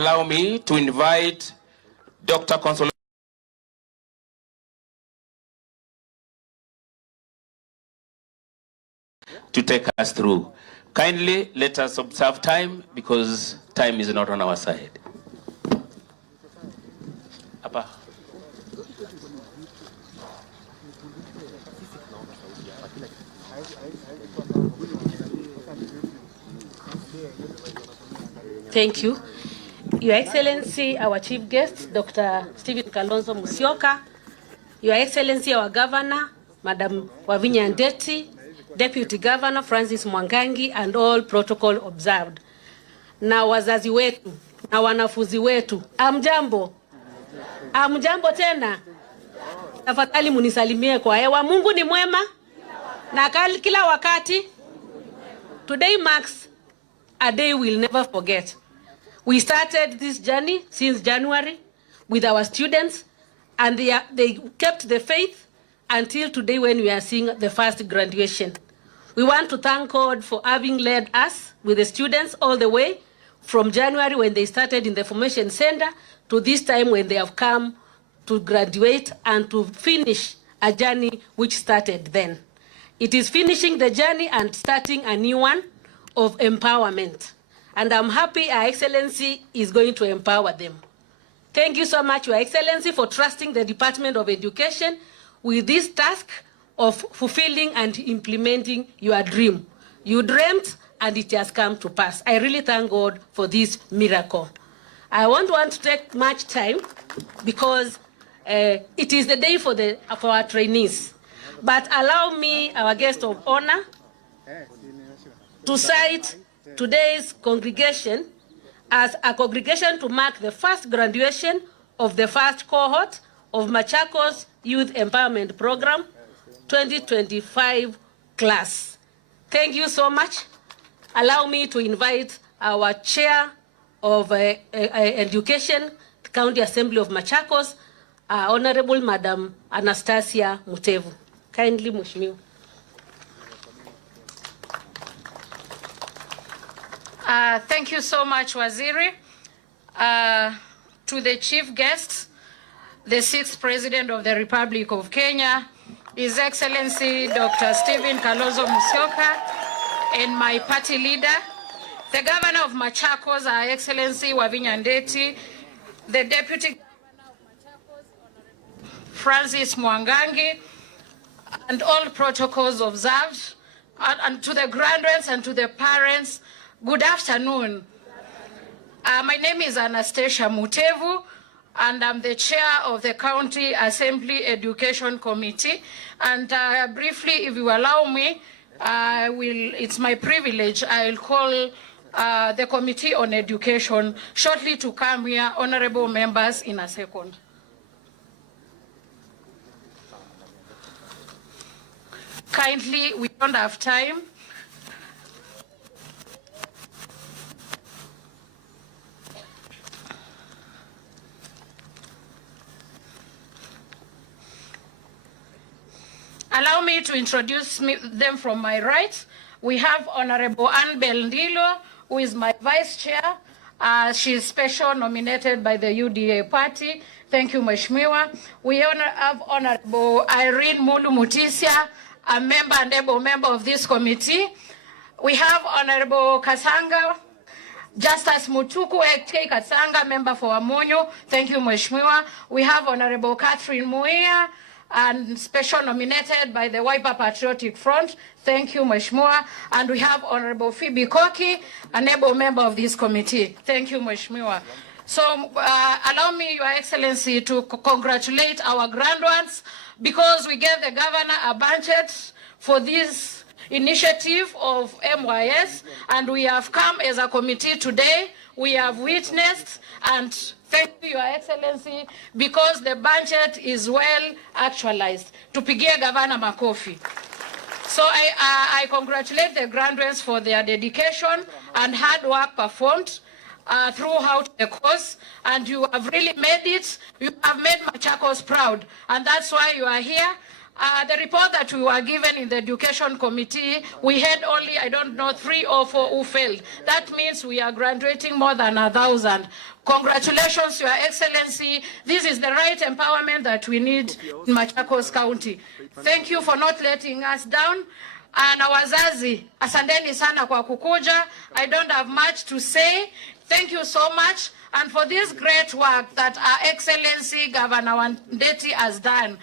Allow me to invite Dr. Consolation to take us through. Kindly let us observe time because time is not on our side. Apa. Thank you. Your Excellency, our Chief Guest, Dr. Kalonzo Nusyoka, Your Excellency, our Governor, Madam Wavinya Ndeti, Deputy Governor Francis Mwangangi, and all protocol observed. Na wazazi wetu, na wanafunzi wetu, amjambo. Amjambo tena. Tafadhali munisalimie kwa hewa. Mungu ni mwema na kila wakati. Today marks a day we'll never forget. We started this journey since January with our students, and they kept the faith until today when we are seeing the first graduation. We want to thank God for having led us with the students all the way from January when they started in the formation center to this time when they have come to graduate and to finish a journey which started then. It is finishing the journey and starting a new one of empowerment. And I'm happy Our Excellency is going to empower them. Thank you so much, Your Excellency, for trusting the Department of Education with this task of fulfilling and implementing your dream. You dreamt and it has come to pass. I really thank God for this miracle. I won't want to take much time because it is the day for our trainees. But allow me, our guest of honor, to cite today's congregation as a congregation to mark the first graduation of the first cohort of Machakos Youth Empowerment Program 2025 class. Thank you so much. Allow me to invite our Chair of Education, County Assembly of Machakos, Honorable Madam Anastasia Mutevu. Kindly, Mheshimiwa. Thank you so much, Waziri. To the chief guests, the 6th President of the Republic of Kenya, His Excellency Dr. Kalonzo Nusyoka, and my party leader, the Governor of Machakos, Our Excellency Wavinya Ndeti, the Deputy Governor of Machakos, Francis Mwangangi, and all protocols observed, and to the graduates and to the parents, good afternoon. My name is Anastasia Mutevu, and I'm the chair of the County Assembly Education Committee. And briefly, if you allow me, it's my privilege, I'll call the Committee on Education shortly to come here, honorable members, in a second. Kindly, we don't have time. Allow me to introduce them from my right. We have Honorable Annabel Ndilo, who is my vice chair. She is special nominated by the UDA party. Thank you, Mheshimiwa. We have Honorable Irene Mulu Mutisia, a member and able member of this committee. We have Honorable Kasanga, Justice Mutuku Eke Kasanga, member for Amonyo. Thank you, Mheshimiwa. We have Honorable Catherine Muia, and special nominated by the Wiper Patriotic Front. Thank you, Mheshimiwa. And we have Honorable Phoebe Koki, an able member of this committee. Thank you, Mheshimiwa. So allow me, Your Excellency, to congratulate our graduates because we gave the governor a budget for this initiative of MYS, and we have come as a committee today. We have witnessed, and thank you, Your Excellency, because the budget is well actualized. Tupigie Governor makofi. So I congratulate the graduates for their dedication and hard work performed throughout the course, and you have really made it. You have made Machakos proud, and that's why you are here. The report that we were given in the Education Committee, we had only, I don't know, 3 or 4 who failed. That means we are graduating more than 1,000. Congratulations, Your Excellency. This is the right empowerment that we need in Machakos County. Thank you for not letting us down. Na wazazi, asanteni sana kwa kukuja. I don't have much to say. Thank you so much. And for this great work that Our Excellency Governor Wandeti has done.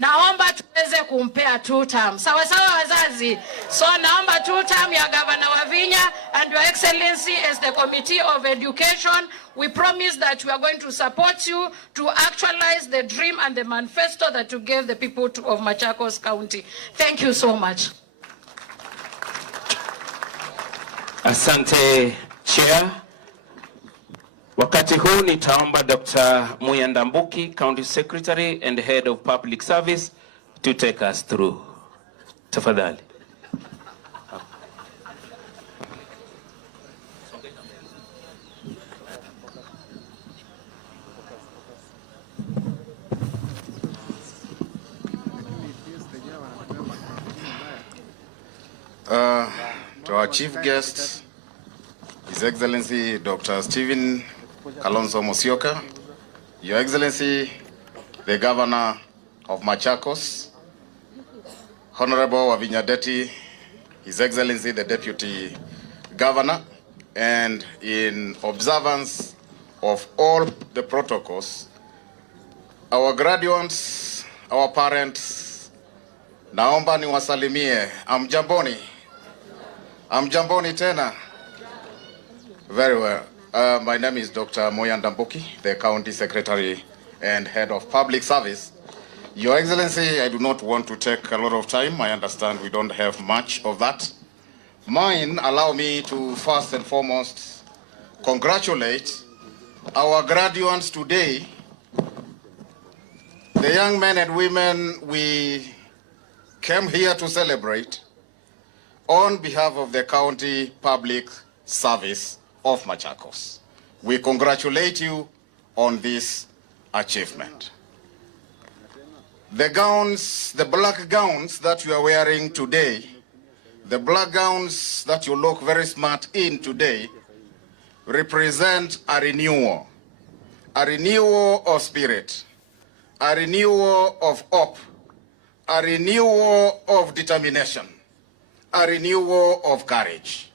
Naomba tuweze kumpea 2 terms. Sawa sawa wazazi. So naomba 2 term ya Governor Wavinya, and Your Excellency as the Committee of Education, we promise that we are going to support you to actualize the dream and the manifesto that you gave the people of Machakos County. Thank you so much. Asante Chair. Wakati huu nitaomba Dr. Muyandambuki, County Secretary and Head of Public Service, to take us through. Tafadhali. To our chief guest, His Excellency Dr. Stephen Kalonzo Nusyoka, Your Excellency the Governor of Machakos, Honorable Wavinya Ndeti, His Excellency the Deputy Governor, and in observance of all the protocols, our graduates, our parents, naomba niwasalimie. Amjamboni tena. Very well. My name is Dr. Muyandambuki, the County Secretary and Head of Public Service. Your Excellency, I do not want to take a lot of time. I understand we don't have much of that. Mine, allow me to first and foremost congratulate our graduates today, the young men and women we came here to celebrate on behalf of the County Public Service of Machakos. We congratulate you on this achievement. The gowns, the black gowns that you are wearing today, the black gowns that you look very smart in today, represent a renewal of spirit, a renewal of hope, a renewal of determination, a renewal of courage.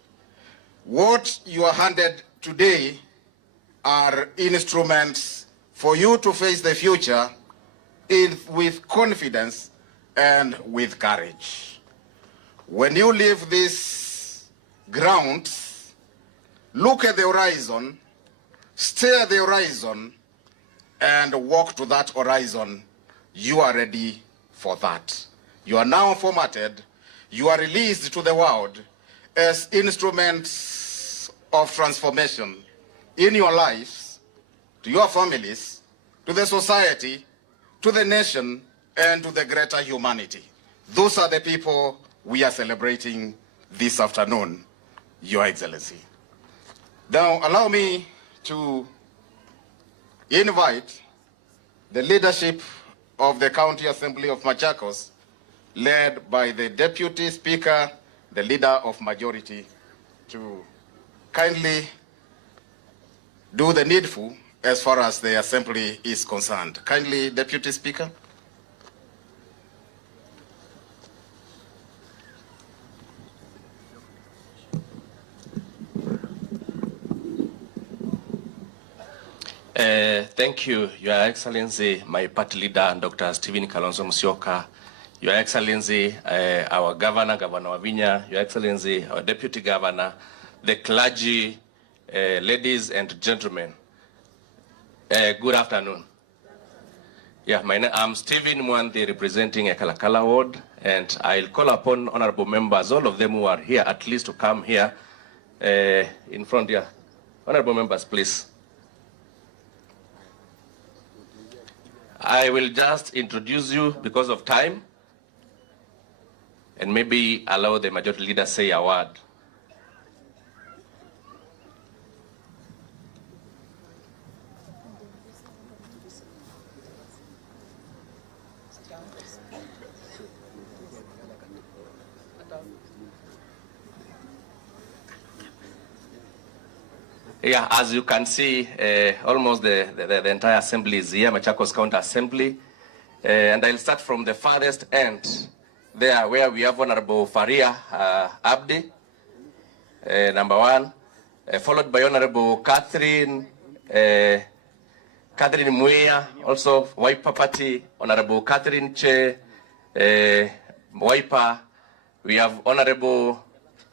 What you are handed today are instruments for you to face the future with confidence and with courage. When you leave this ground, look at the horizon, stare at the horizon, and walk to that horizon. You are ready for that. You are now formatted. You are released to the world as instruments of transformation in your lives, to your families, to the society, to the nation, and to the greater humanity. Those are the people we are celebrating this afternoon, Your Excellency. Now, allow me to invite the leadership of the County Assembly of Machakos, led by the Deputy Speaker, the Leader of Majority, to kindly do the needful as far as the Assembly is concerned. Kindly, Deputy Speaker. Thank you, Your Excellency, my party leader, Dr. Stephen Kalonzo Nusyoka, Your Excellency, our Governor, Governor Wavinya, Your Excellency, our Deputy Governor, the clergy, ladies and gentlemen. Good afternoon. Yeah, I'm Stephen Mwanthi, representing Kalakala Ward, and I'll call upon honorable members, all of them who are here, at least to come here in front here. Honorable members, please. I will just introduce you because of time, and maybe allow the majority leader say a word. Yeah, as you can see, almost the entire assembly is here, Machakos County Assembly. And I'll start from the farthest end, there where we have Honorable Faria Abdi, number one, followed by Honorable Catherine Muia, also Wiper Party, Honorable Catherine Che, Wiper. We have Honorable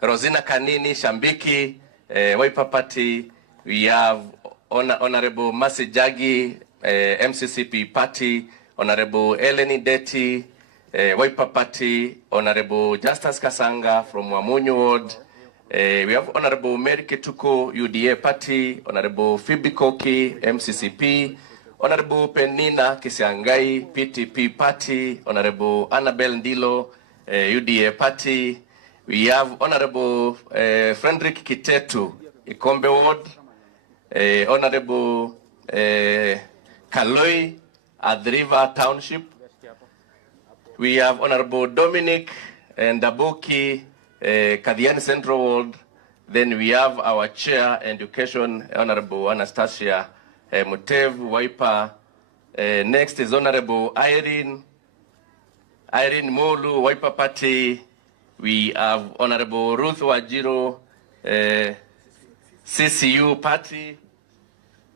Rosina Kanini Shambiki, Wiper Party. We have Honorable Masi Jagi, MCCP Party, Honorable Eleni Deti, Wiper Party, Honorable Justus Kasanga from Wamunyu Ward. We have Honorable Mary Ketuko, UDA Party, Honorable Phoebe Koki, MCCP, Honorable Penina Kisiangai, PTP Party, Honorable Annabel Ndilo, UDA Party. We have Honorable Frederick Kitetu, Ikombe Ward, Honorable Kaloi, Adriva Township. We have Honorable Dominic Ndabuki, Kadiani Central Ward. Then we have our Chair Education, Honorable Anastasia Mutev Wiper. Next is Honorable Irene Mulu, Wiper Party. We have Honorable Ruth Wajiro, CCU Party.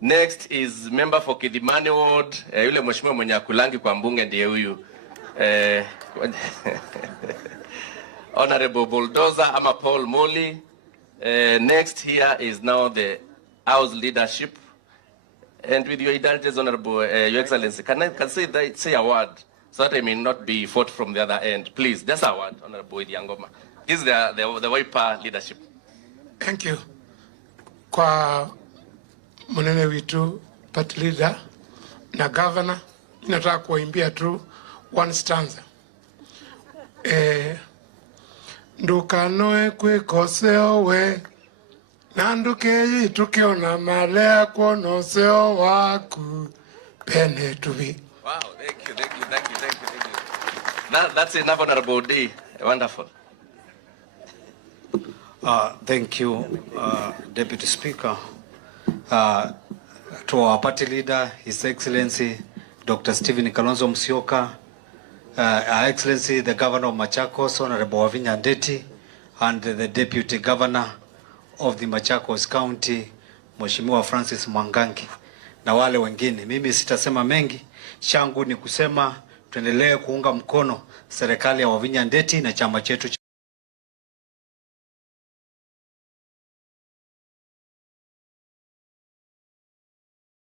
Next is member for Kidimani Ward, yule mheshimiwa mwenye akulangi kwa mbunge ndiye huyu. Honorable Bulldozer ama Paul Moli. Next here is now the House leadership. And with your indulgence, Honorable Your Excellency, can I say a word so that I may not be fought from the other end? Please, just a word, Honorable Idiangoma. This is the Wiper leadership. Thank you. Kwa mwenene witu party leader na governor, nataka kuimbia tu one stanza. Ndukanoe kwikoseo we nanduke tukiona malea kuonoseo waku pene tuvi. Wow, thank you. That's enough, Honorable D. Wonderful. Thank you, Deputy Speaker. To our party leader, His Excellency Dr. Stephen Kalonzo Nusyoka, Her Excellency the Governor of Machakos, Honorable Wavinya Ndeti, and the Deputy Governor of the Machakos County, Mheshimiwa Francis Mwangangi, na wale wengine. Mimi sitasema mengi, changu ni kusema tuendelee kuunga mkono serikali ya Wavinya Ndeti na chama chetu.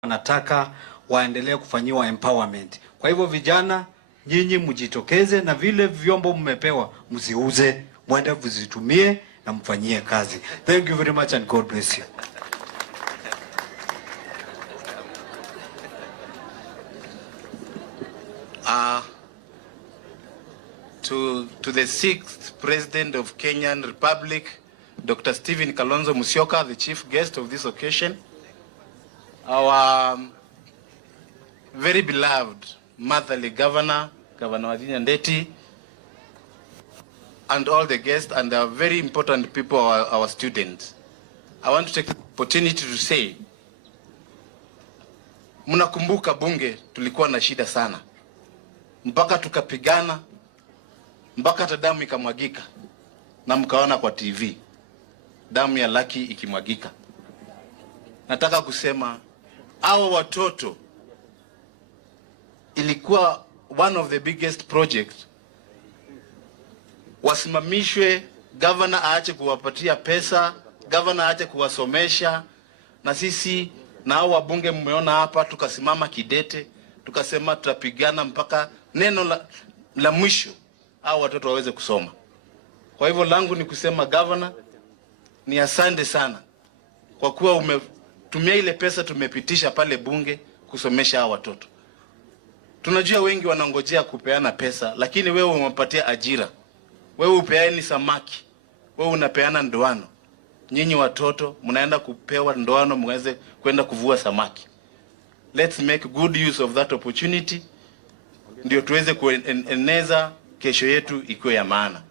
Nataka waendelee kufanyiwa empowerment. Kwa hivyo vijana, nyinyi mjitokeze, na vile vyombo mmepewa msiuze, mwende vizitumie na mfanyie kazi. Thank you very much and God bless you. To the 6th President of Kenyan Republic, Dr. Stephen Kalonzo Nusyoka, the chief guest of this occasion, our very beloved motherly governor, Governor Wavinya Ndeti, and all the guests and the very important people, our students. I want to take the opportunity to say, mnakumbuka bunge tulikuwa na shida sana, mpaka tukapigana, mpaka hata damu ikamwagika, na mkaona kwa TV damu ya Lucky ikimwagika. Nataka kusema hao watoto ilikuwa one of the biggest projects. Wasimamishwe, governor aache kuwapatia pesa, governor aache kuwasomesha, na sisi na hao wabunge mmeona hapa tukasimama kidete, tukasema tutapigana mpaka neno la mwisho hao watoto waweze kusoma. Kwa hivyo langu ni kusema governor, ni asante sana kwa kuwa umetumia ile pesa tumepitisha pale bunge kusomesha hao watoto. Tunajua wengi wanangojea kupeana pesa, lakini wewe umepatia ajira. Wewe upeani samaki, wewe unapeana ndoano. Nyinyi watoto mnaenda kupewa ndoano mweze kwenda kuvua samaki. Let's make good use of that opportunity, ndio tuweze kueneza kesho yetu ikuwe ya maana.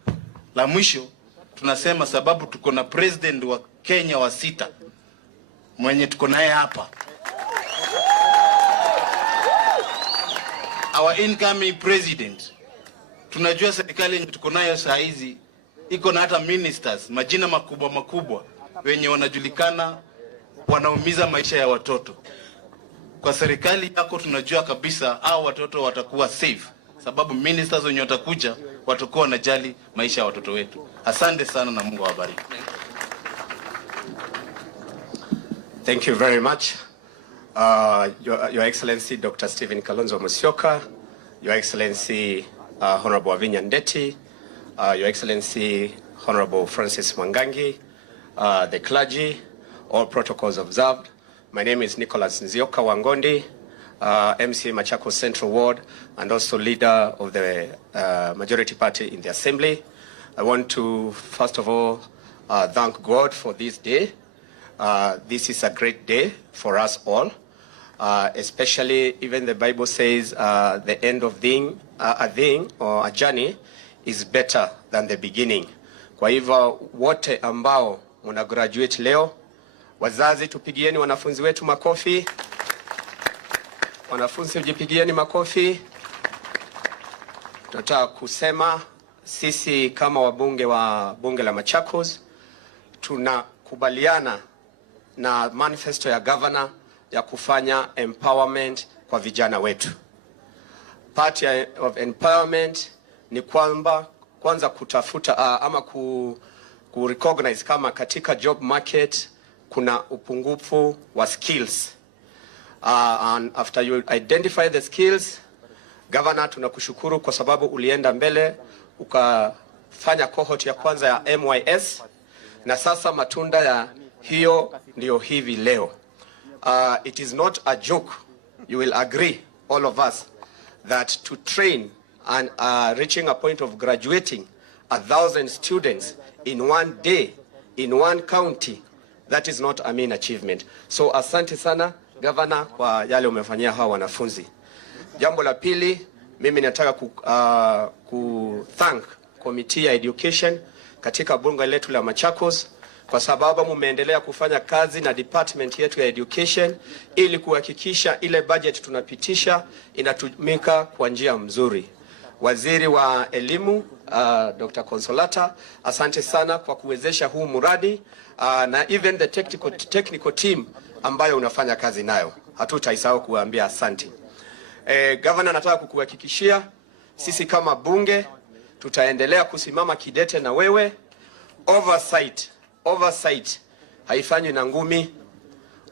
La mwisho tunasema, sababu tuko na president wa Kenya wa 6, mwenye tuko naye hapa. Our incoming president. Tunajua serikali yenye tuko nayo saa hizi iko na hata ministers, majina makubwa makubwa wenye wanajulikana wanaumiza maisha ya watoto. Kwa serikali yako tunajua kabisa hao watoto watakuwa safe, sababu ministers wenye watakuja watakuwa wanajali maisha ya watoto wetu. Asante sana na Mungu awabariki. Thank you very much. Your Excellency Dr. Stephen Kalonzo Musyoka, Your Excellency Honorable Wavinya Ndeti, Your Excellency Honorable Francis Mwangangi, the clergy, all protocols observed. My name is Nicholas Nusyoka Wangondi, MC Machakos Central Ward, and also leader of the majority party in the Assembly. I want to, first of all, thank God for this day. This is a great day for us all, especially even the Bible says the end of a thing or a journey is better than the beginning. Kwa hivyo wote ambao muna graduate leo, wazazi tupigieni wanafunzi wetu makofi. Wanafunzi ujipigieni makofi. Tunataka kusema sisi kama wabunge wa bunge la Machakos tunakubaliana na manifesto ya governor ya kufanya empowerment kwa vijana wetu. Part of empowerment ni kwamba kwanza kutafuta ama ku recognize kama katika job market kuna upungufu wa skills. And after you identify the skills, governor, tunakushukuru kwa sababu ulienda mbele ukafanya cohort ya kwanza ya MYS, na sasa matunda ya hiyo ndio hivi leo. It is not a joke. You will agree, all of us, that to train and reaching a point of graduating 1,000 students in one day, in one county, that is not a mean achievement. So asante sana Governor kwa yale umefanyia hawa wanafunzi. Jambo la pili, mimi nataka thank Committee ya Education katika bunge letu la Machakos kwa sababu mumeendelea kufanya kazi na department yetu ya education ili kuhakikisha ile budget tunapitisha inatumika kwa njia mzuri. Waziri wa elimu Dr. Consolata, asante sana kwa kuwezesha huu muradi na even the technical team ambayo unafanya kazi nayo. Hatutaisahau kuambia asante. Governor, nataka kukuhakikishia sisi kama bunge tutaendelea kusimama kidete na wewe. Oversight haifanywi na ngumi.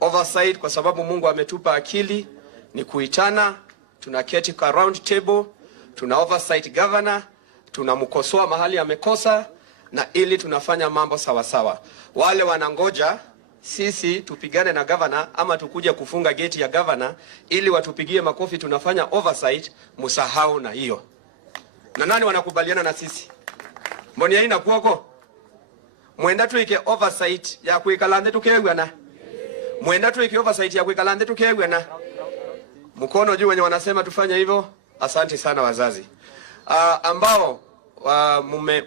Oversight kwa sababu Mungu ametupa akili ni kuitana, tunaketi kwa round table, tuna oversight governor, tunamkosoa mahali amekosa na ili tunafanya mambo sawa sawa. Wale wanangoja sisi tupigane na governor ama tukuja kufunga geti ya governor ili watupigie makofi tunafanya oversight, musahau na hiyo. Na nani wanakubaliana na sisi? Mboni ya ina kuoko? Mwenda tuike oversight ya kuikalande tukegwana. Mwenda tuike oversight ya kuikalande tukegwana. Mkono juu wenye wanasema tufanya hivyo. Asante sana wazazi. Ambao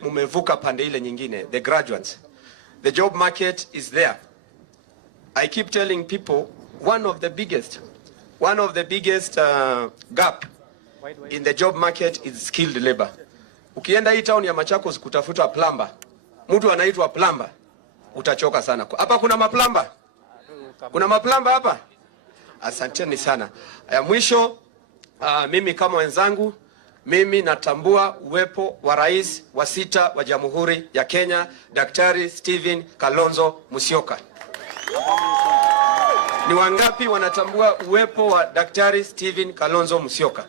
mumevuka pande ile nyingine, the graduates. The job market is there. I keep telling people one of the biggest gap in the job market is skilled labor. Ukienda hii town ya Machakos kutafuta plumber, mtu anaitwa plumber, utachoka sana. Hapa kuna maplumber? Kuna maplumber hapa? Asanteni sana. Ya mwisho, mimi kama wenzangu, mimi natambua uwepo wa rais wa 6 wa Jamhuri ya Kenya, Daktari Stephen Kalonzo Musyoka. Ni wangapi wanatambua uwepo wa Daktari Stephen Kalonzo Musyoka?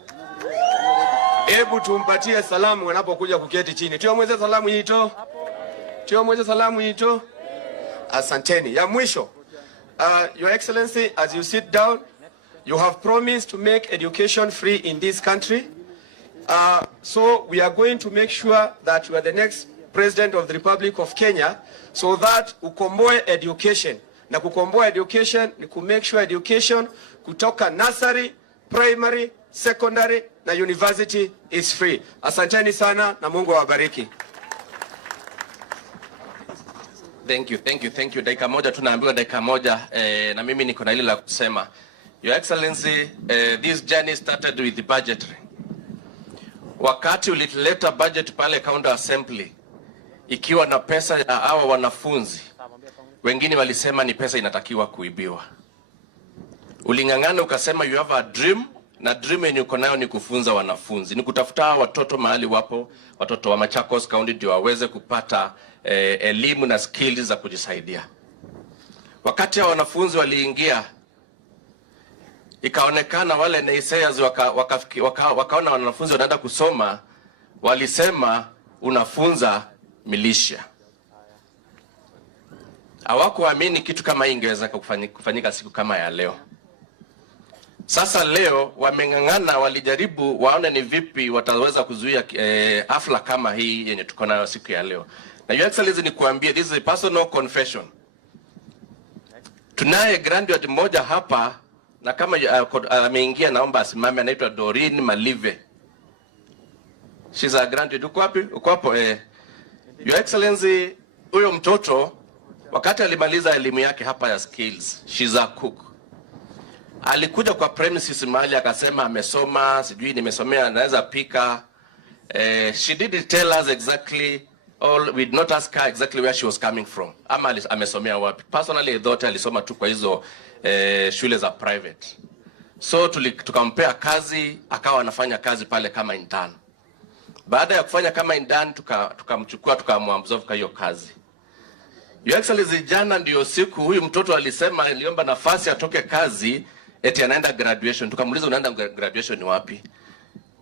Hebu tumpatie salamu wanapokuja kuketi chini. Tuomweze salamu hito. Tuomweze salamu hito. Asanteni. Ya mwisho, Your Excellency, as you sit down, you have promised to make education free in this country. So we are going to make sure that you are the next President of the Republic of Kenya, so that ukomboe education. Na kukomboa education ni ku make sure education kutoka nursery, primary, secondary na university is free. Asanteni sana na Mungu awabariki. Thank you. Dakika moja tunaambiwa dakika moja na mimi niko na ile la kusema. Your Excellency, this journey started with the budgetary. Wakati ulileta budget pale counter assembly ikiwa na pesa ya hawa wanafunzi, wengine walisema ni pesa inatakiwa kuibiwa. Ulingangana ukasema you have a dream, na dream yenye uko nayo ni kufunza wanafunzi, ni kutafuta watoto mahali wapo, watoto wa Machakos County ndio waweze kupata elimu na skills za kujisaidia. Wakati hao wanafunzi waliingia, ikaonekana wale naysayers wakaona wanafunzi wanaenda kusoma, walisema unafunza milisha. Hawakuamini kitu kama hii ingeweza kufanyika siku kama ya leo. Sasa leo wamengangana, walijaribu waone ni vipi wataweza kuzuia hafla kama hii yenye tuko nayo siku ya leo. Na Your Excellency, ni kuambia, this is a personal confession. Tunaye graduate mmoja hapa, na kama ameingia naomba asimame, anaitwa Doreen Malive. She's a graduate. Uko wapi? Uko hapo Your Excellency, huyo mtoto wakati alimaliza elimu yake hapa ya skills, she's a cook. Alikuja kwa premises mahali akasema amesoma, sijui nimesomea anaweza pika. She didn't tell us exactly, or we did not ask her exactly where she was coming from. Ama amesomea wapi. Personally I thought alisoma tu kwa hizo shule za private. So tukampea kazi, akawa anafanya kazi pale kama intern. Baada ya kufanya kama intern tukamchukua tukamwabsorb kwa hiyo kazi. Your Excellency, jana ndio siku huyu mtoto alisema aliomba nafasi atoke kazi eti anaenda graduation. Tukamuuliza unaenda graduation ni wapi?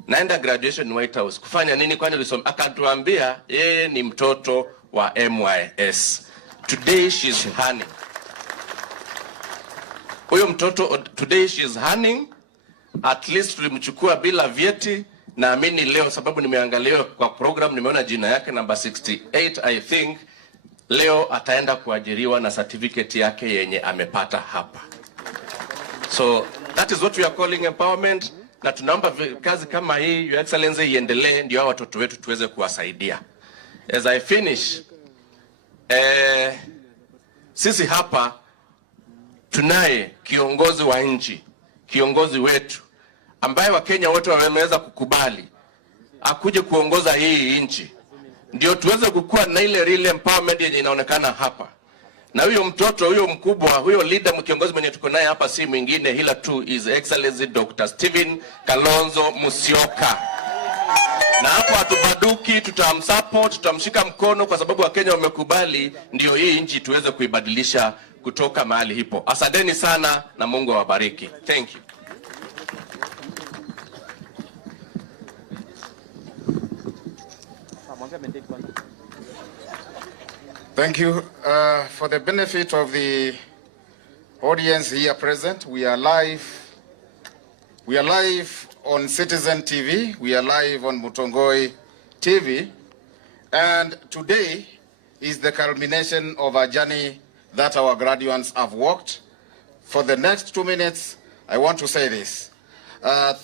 Naenda graduation White House. Kufanya nini kwani ulisoma? Akatuambia yeye ni mtoto wa MYS. Today she is earning. Huyo mtoto today she is earning. At least tulimchukua bila vyeti, na amini leo sababu nimeangalia kwa program nimeona jina yake number 68 I think. Leo ataenda kuajiriwa na certificate yake yenye amepata hapa. So that is what we are calling empowerment, na tunaomba kazi kama hii Your Excellency iendelee, ndio watoto wetu tuweze kuwasaidia. As I finish, sisi hapa tunaye kiongozi wa nchi, kiongozi wetu ambaye Wakenya wote wameweza kukubali akuje kuongoza hii nchi, ndio tuweze kukua na ile real empowerment yenye inaonekana hapa. Na huyo mtoto, huyo mkubwa, huyo leader, kiongozi mwenye tuko naye hapa si mwingine ila tu is Excellency Dr. Stephen Kalonzo Musyoka. Na hapo hatubaduki, tutamsupport, tutamshika mkono kwa sababu Wakenya wamekubali ndio hii nchi tuweze kuibadilisha kutoka mahali hipo. Asanteni sana na Mungu awabariki. Thank you. Thank you. For the benefit of the audience here present, we are live on Citizen TV, we are live on Mutongoi TV, and today is the culmination of a journey that our graduates have walked. For the next 2 minutes, I want to say this.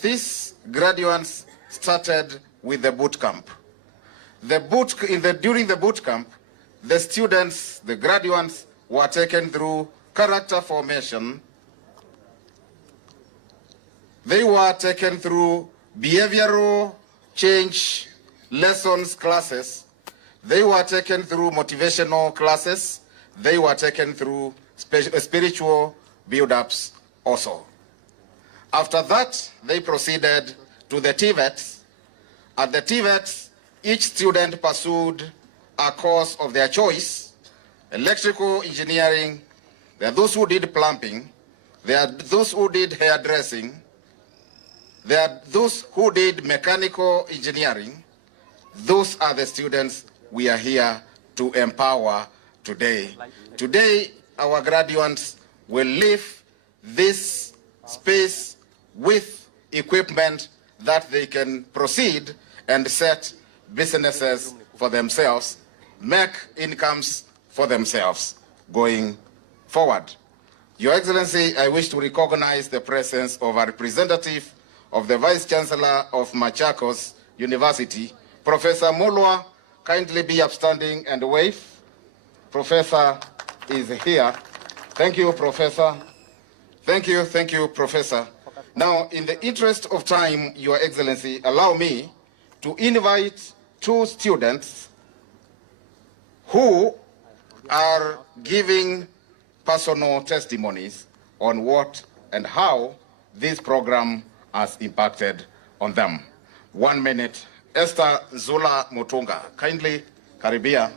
These graduates started with the boot camp. During the boot camp, the students, the graduates, were taken through character formation. They were taken through behavioral change lessons classes. They were taken through motivational classes. They were taken through spiritual build-ups also. After that, they proceeded to the TVETs. At the TVETs, each student pursued a course of their choice: electrical engineering. There are those who did plumbing. There are those who did hairdressing. There are those who did mechanical engineering. Those are the students we are here to empower today. Today, our graduates will leave this space with equipment that they can proceed and set businesses for themselves, make incomes for themselves going forward. Your Excellency, I wish to recognize the presence of a representative of the Vice Chancellor of Machakos University, Professor Mulwa. Kindly be upstanding and wave. Professor is here. Thank you, Professor. Thank you, Professor. Now, in the interest of time, Your Excellency, allow me to invite two students who are giving personal testimonies on what and how this program has impacted on them. 1 minute. Esther Nzula Mutunga. Kindly, karibia.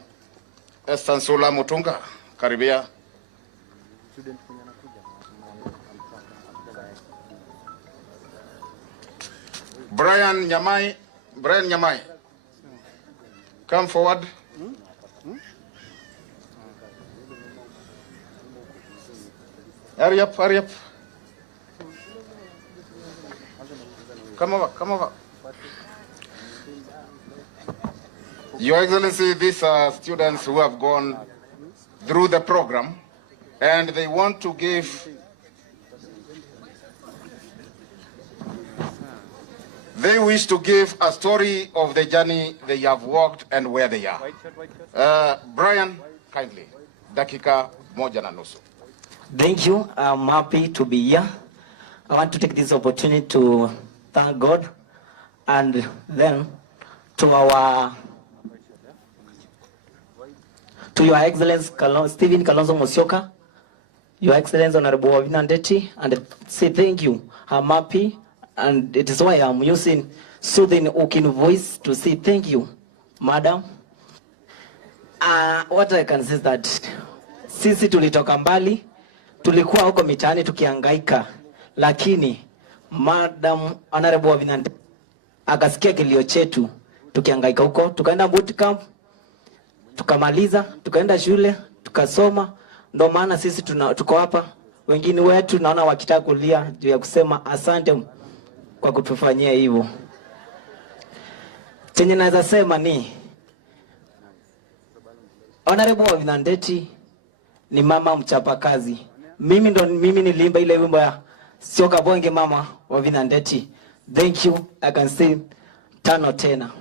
Esther Nzula Mutunga. Karibia. Brian Nyamai. Come forward. Hurry up. Come over. Your Excellency, these are students who have gone through the program and they want to give They wish to give a story of the journey they have walked and where they are. Brian, kindly, dakika moja na nusu. Thank you. I'm happy to be here. I want to take this opportunity to thank God and then to Your Excellency Stephen Kalonzo Musyoka, Your Excellency Honorable Wavina Ndeti, and say thank you. I'm happy. And it is why I'm using soothing Okin voice to say thank you, madam. What I can say is that sisi tulitoka mbali, tulikuwa huko mitaani tukihangaika, lakini madam Honorable Wavinande akasikia kilio chetu tukihangaika huko, tukaenda boot camp, tukamaliza, tukaenda shule, tukasoma, ndio maana sisi tuko hapa. Wengine wetu naona wakitaka kulia juu ya kusema asante kwa kutufanyia hivyo. Chenye naweza sema ni Honorable Wavina Ndeti ni mama mchapakazi. Mimi nilimba ile wimbo ya Sioka Bonge mama Wavina Ndeti. Thank you. I can say tano tena.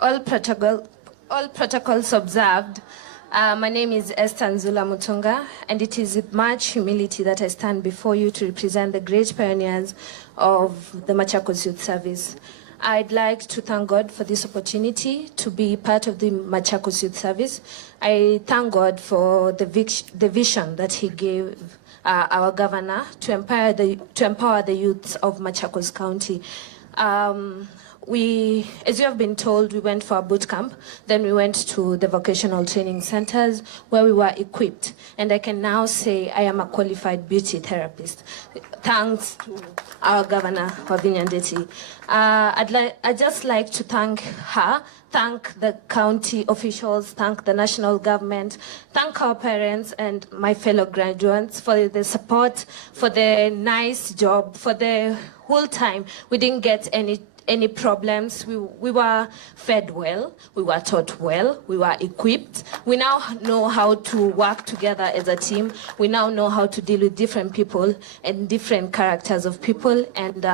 All protocols observed. My name is Esther Nzula Mutunga, and it is with much humility that I stand before you to represent the great pioneers of the Machakos Youth Service. I'd like to thank God for this opportunity to be part of the Machakos Youth Service. I thank God for the vision that He gave our governor to empower the youths of Machakos County. As you have been told, we went for a boot camp. Then we went to the vocational training centers where we were equipped. And I can now say I am a qualified beauty therapist. Thanks to our governor, Wavina Ndeti. I'd just like to thank her, thank the county officials, thank the national government, thank our parents and my fellow graduates for the support, for the nice job, for the whole time. We didn't get any problems. We were fed well, we were taught well, we were equipped. We now know how to work together as a team. We now know how to deal with different people and different characters of people, and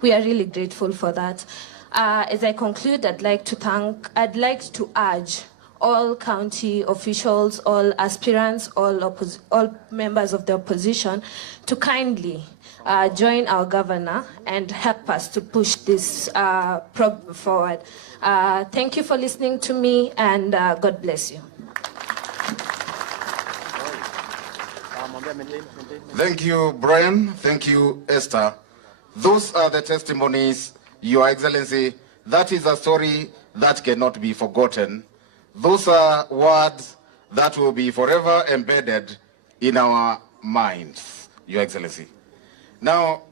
we are really grateful for that. As I conclude, I'd like to urge all county officials, all aspirants, all members of the opposition to kindly join our governor and help us to push this program forward. Thank you for listening to me, and God bless you. Thank you, Brian. Thank you, Esther. Those are the testimonies, Your Excellency. That is a story that cannot be forgotten. Those are words that will be forever embedded in our minds, Your Excellency. Now,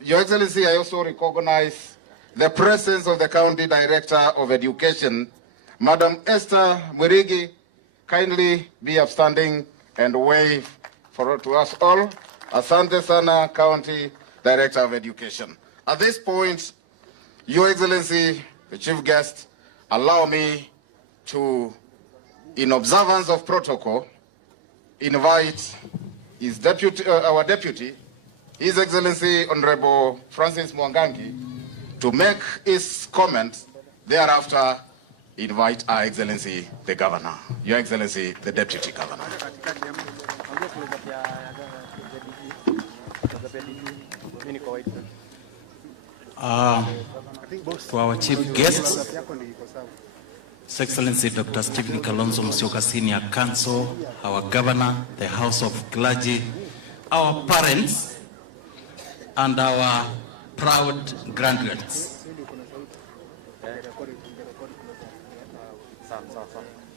Your Excellency, I also recognize the presence of the County Director of Education, Madam Esther Mwirigi. Kindly be upstanding and wave to us all. Asante sana, County Director of Education. At this point, Your Excellency, the Chief Guest, allow me to, in observance of protocol, invite our deputy, His Excellency Honorable Francis Mwangangi, to make his comments. Thereafter, invite Her Excellency the Governor, Your Excellency the Deputy Governor. To our chief guests, His Excellency Dr. Stephen Kalonzo Musyoka, Senior Counsel, our Governor, the House of Clergy, our parents, and our proud graduates.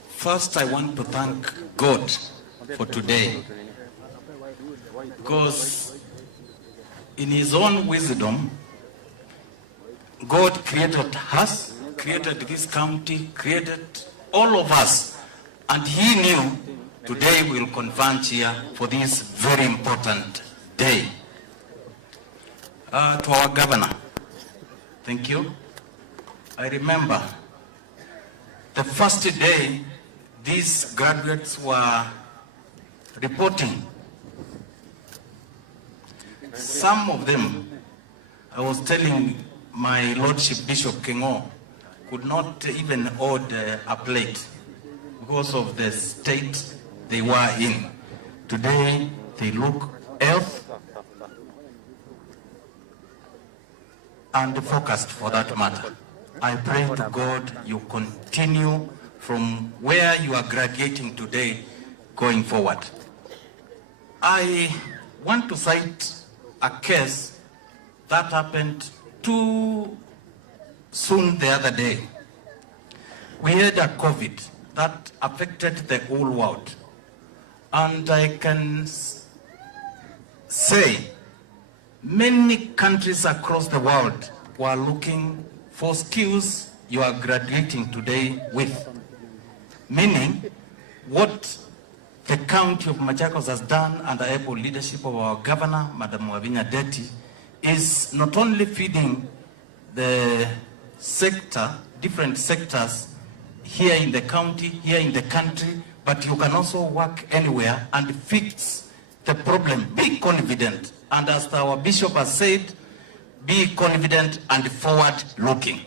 First, I want to thank God for today, because in His own wisdom, God created us, created this county, created all of us, and He knew today we'll converge here for this very important day. To our Governor, thank you. I remember the first day these graduates were reporting. Some of them, I was telling my Lordship Bishop Kingo, could not even order a plate because of the state they were in. Today, they look healthy and focused for that matter. I pray to God you continue from where you are graduating today going forward. I want to cite a case that happened too soon the other day. We had a COVID that affected the whole world. And I can say many countries across the world were looking for skills you are graduating today with. Meaning, what the County of Machakos has done under the able leadership of our Governor, Madam Wavinya Ndeti, is not only feeding the sector, different sectors here in the county, here in the country, but you can also work anywhere and fix the problem. Be confident, and as our Bishop has said, be confident and forward-looking.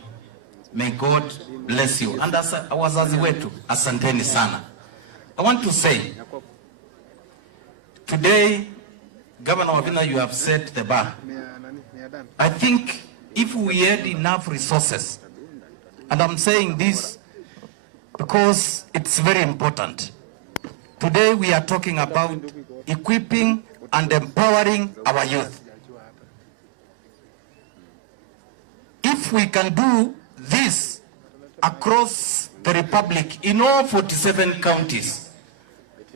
May God bless you. And as wazazi wetu, asanteni sana. I want to say, today, Governor Wavinya, you have set the bar. I think if we had enough resources, and I'm saying this because it's very important. Today we are talking about equipping and empowering our youth. If we can do this across the Republic in all 47 counties,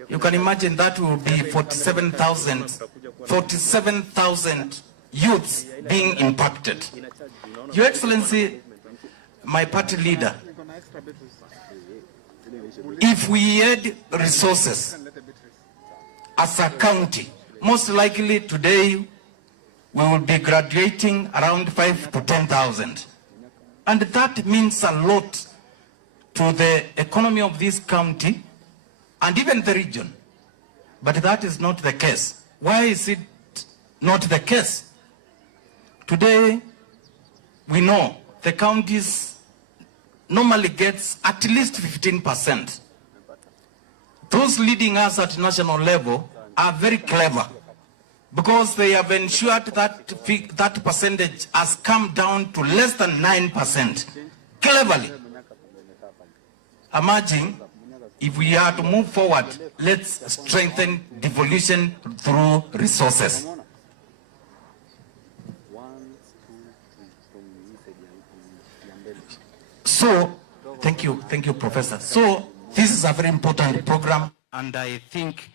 you can imagine that will be 47,000 youths being impacted. Your Excellency, my party leader, if we had resources as a county, most likely today we will be graduating around 5,000 to 10,000. And that means a lot to the economy of this county and even the region. But that is not the case. Why is it not the case? Today, we know the counties normally gets at least 15%. Those leading us at national level are very clever because they have ensured that that percentage has come down to less than 9%. Cleverly. Imagine if we are to move forward, let's strengthen devolution through resources. So, thank you, Professor. So, this is a very important program, and I think,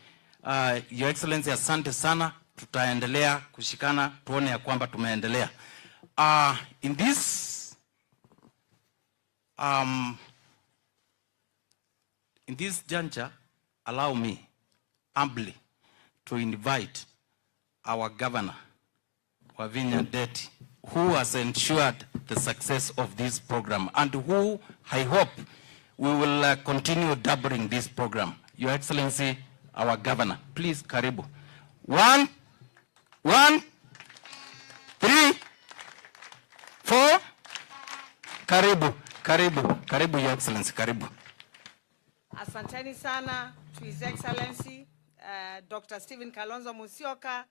Your Excellency, asante sana, tutaendelea kushikana, tuone ya kwamba tumeendelea. In this juncture, allow me humbly to invite our Governor, Wavinya Ndeti, who has ensured the success of this program and who, I hope, we will continue doubling this program. Your Excellency, our Governor, please, karibu. 1, 2, 3, 4. Karibu Your Excellency, karibu. Asanteni sana to His Excellency Dr. Stephen Kalonzo Musyoka,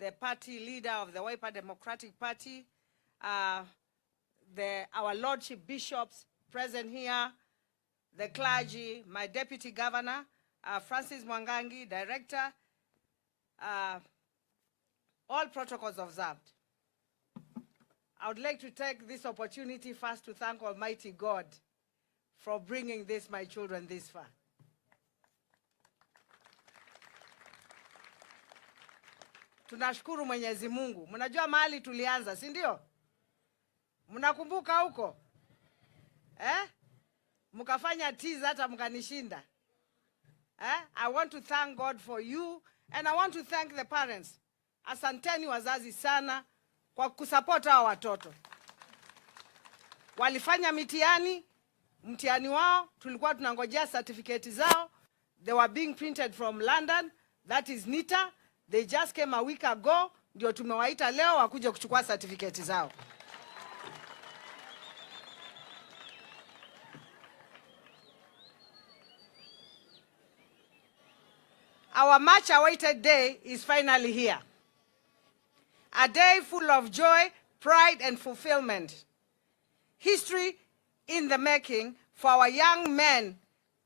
the party leader of the Wiper Democratic Party, our Lordship Bishops present here, the clergy, my Deputy Governor, Francis Mwangangi, Director, all protocols observed. I would like to take this opportunity first to thank Almighty God for bringing my children this far. Tunashukuru Mwenyezi Mungu. Mnajua mahali tulianza, si ndio? Mnakumbuka huko? Mkafanya tease hata mkanishinda. I want to thank God for you and I want to thank the parents. Asanteni wazazi sana kwa kusupport hawa watoto. Walifanya mtihani wao, tulikuwa tunangojea certificate zao. They were being printed from London, that is NITA. They just came a week ago, ndio tumewaita leo wakuje kuchukua certificate zao. Our much awaited day is finally here. A day full of joy, pride, and fulfillment. History in the making for our young men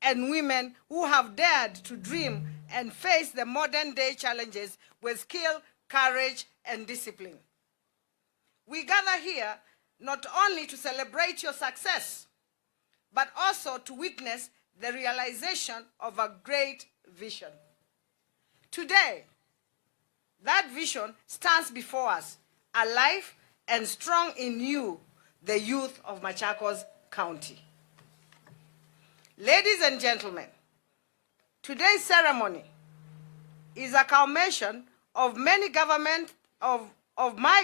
and women who have dared to dream and face the modern day challenges with skill, courage, and discipline. We gather here not only to celebrate your success, but also to witness the realization of a great vision. Today, that vision stands before us, alive and strong in you, the youth of Machakos County. Ladies and gentlemen, today's ceremony is a culmination of my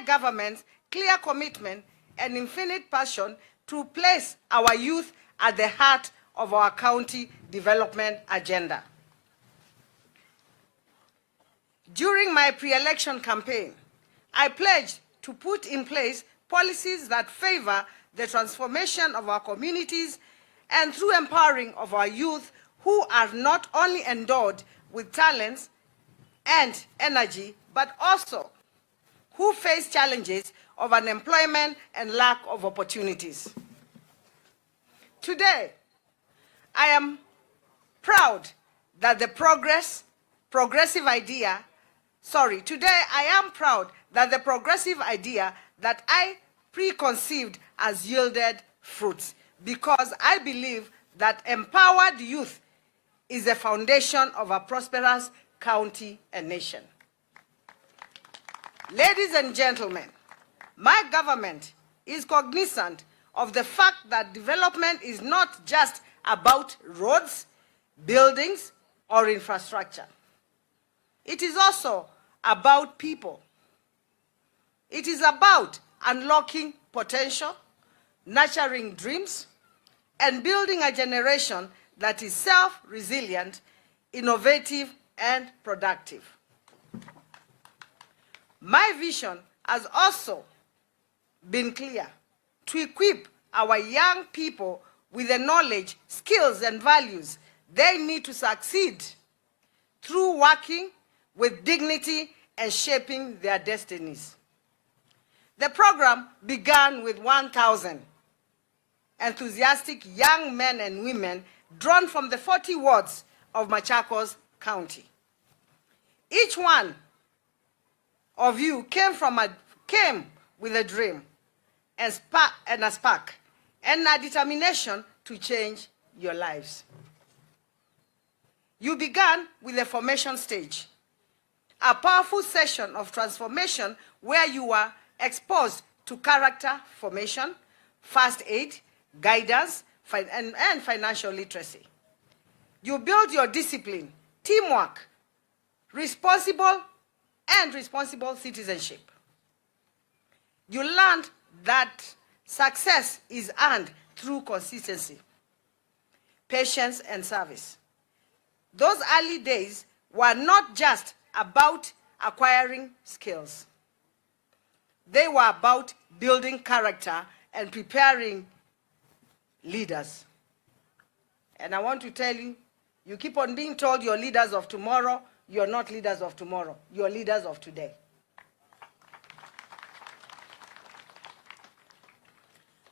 government's clear commitment and infinite passion to place our youth at the heart of our county development agenda. During my pre-election campaign, I pledged to put in place policies that favor the transformation of our communities and through empowering of our youth who are not only endowed with talents and energy, but also who face challenges of unemployment and lack of opportunities. Today, I am proud that the progressive idea that I preconceived has yielded fruits, because I believe that empowered youth is the foundation of a prosperous county and nation. Ladies and gentlemen, my government is cognizant of the fact that development is not just about roads, buildings, or infrastructure. It is also about people. It is about unlocking potential, nurturing dreams, and building a generation that is self-resilient, innovative, and productive. My vision has also been clear: to equip our young people with the knowledge, skills, and values they need to succeed through working with dignity and shaping their destinies. The program began with 1,000 enthusiastic young men and women drawn from the 40 wards of Machakos County. Each one of you came with a dream and a spark and a determination to change your lives. You began with the formation stage, a powerful session of transformation where you were exposed to character formation, first aid, guidance, and financial literacy. You build your discipline, teamwork, responsible citizenship. You learned that success is earned through consistency, patience, and service. Those early days were not just about acquiring skills. They were about building character and preparing leaders. And I want to tell you, you keep on being told you're leaders of tomorrow. You're not leaders of tomorrow. You're leaders of today.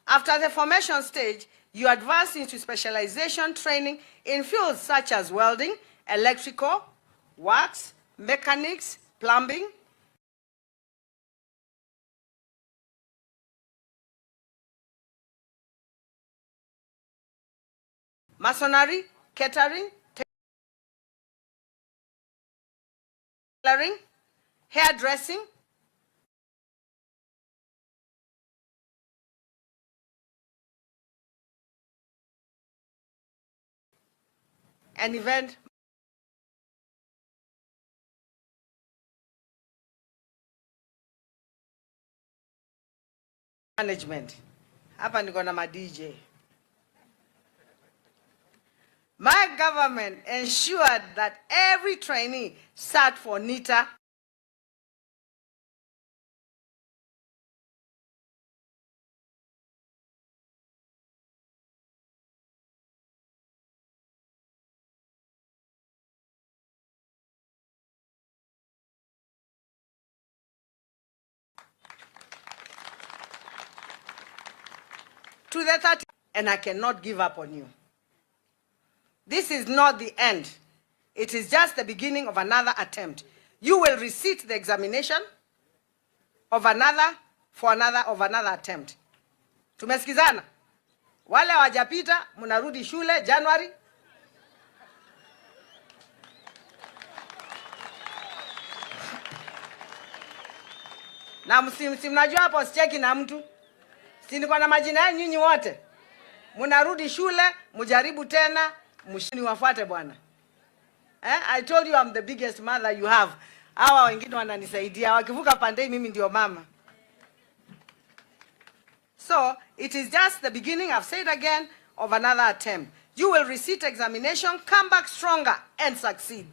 After the formation stage, you advance into specialization training in fields such as welding, electrical, works, mechanics, plumbing, masonry, catering, tailoring, hairdressing, and event management. Hapa niko na ma-DJ. My government ensured that every trainee sat for NITA to the 30, and I cannot give up on you. This is not the end. It is just the beginning of another attempt. You will resit the examination of another attempt. Tumesikizana? Wale wajapita, munarudi shule January. Na mnajua hapo sicheki na mtu. Si niko na majina yenu nyinyi wote. Munarudi shule, mujaribu tena, mshini wafuate bwana. I told you I'm the biggest mother you have. Hawa wengine wananisaidia. Wakivuka pande mimi ndio mama. So, it is just the beginning, I've said again, of another attempt. You will resit examination, come back stronger, and succeed.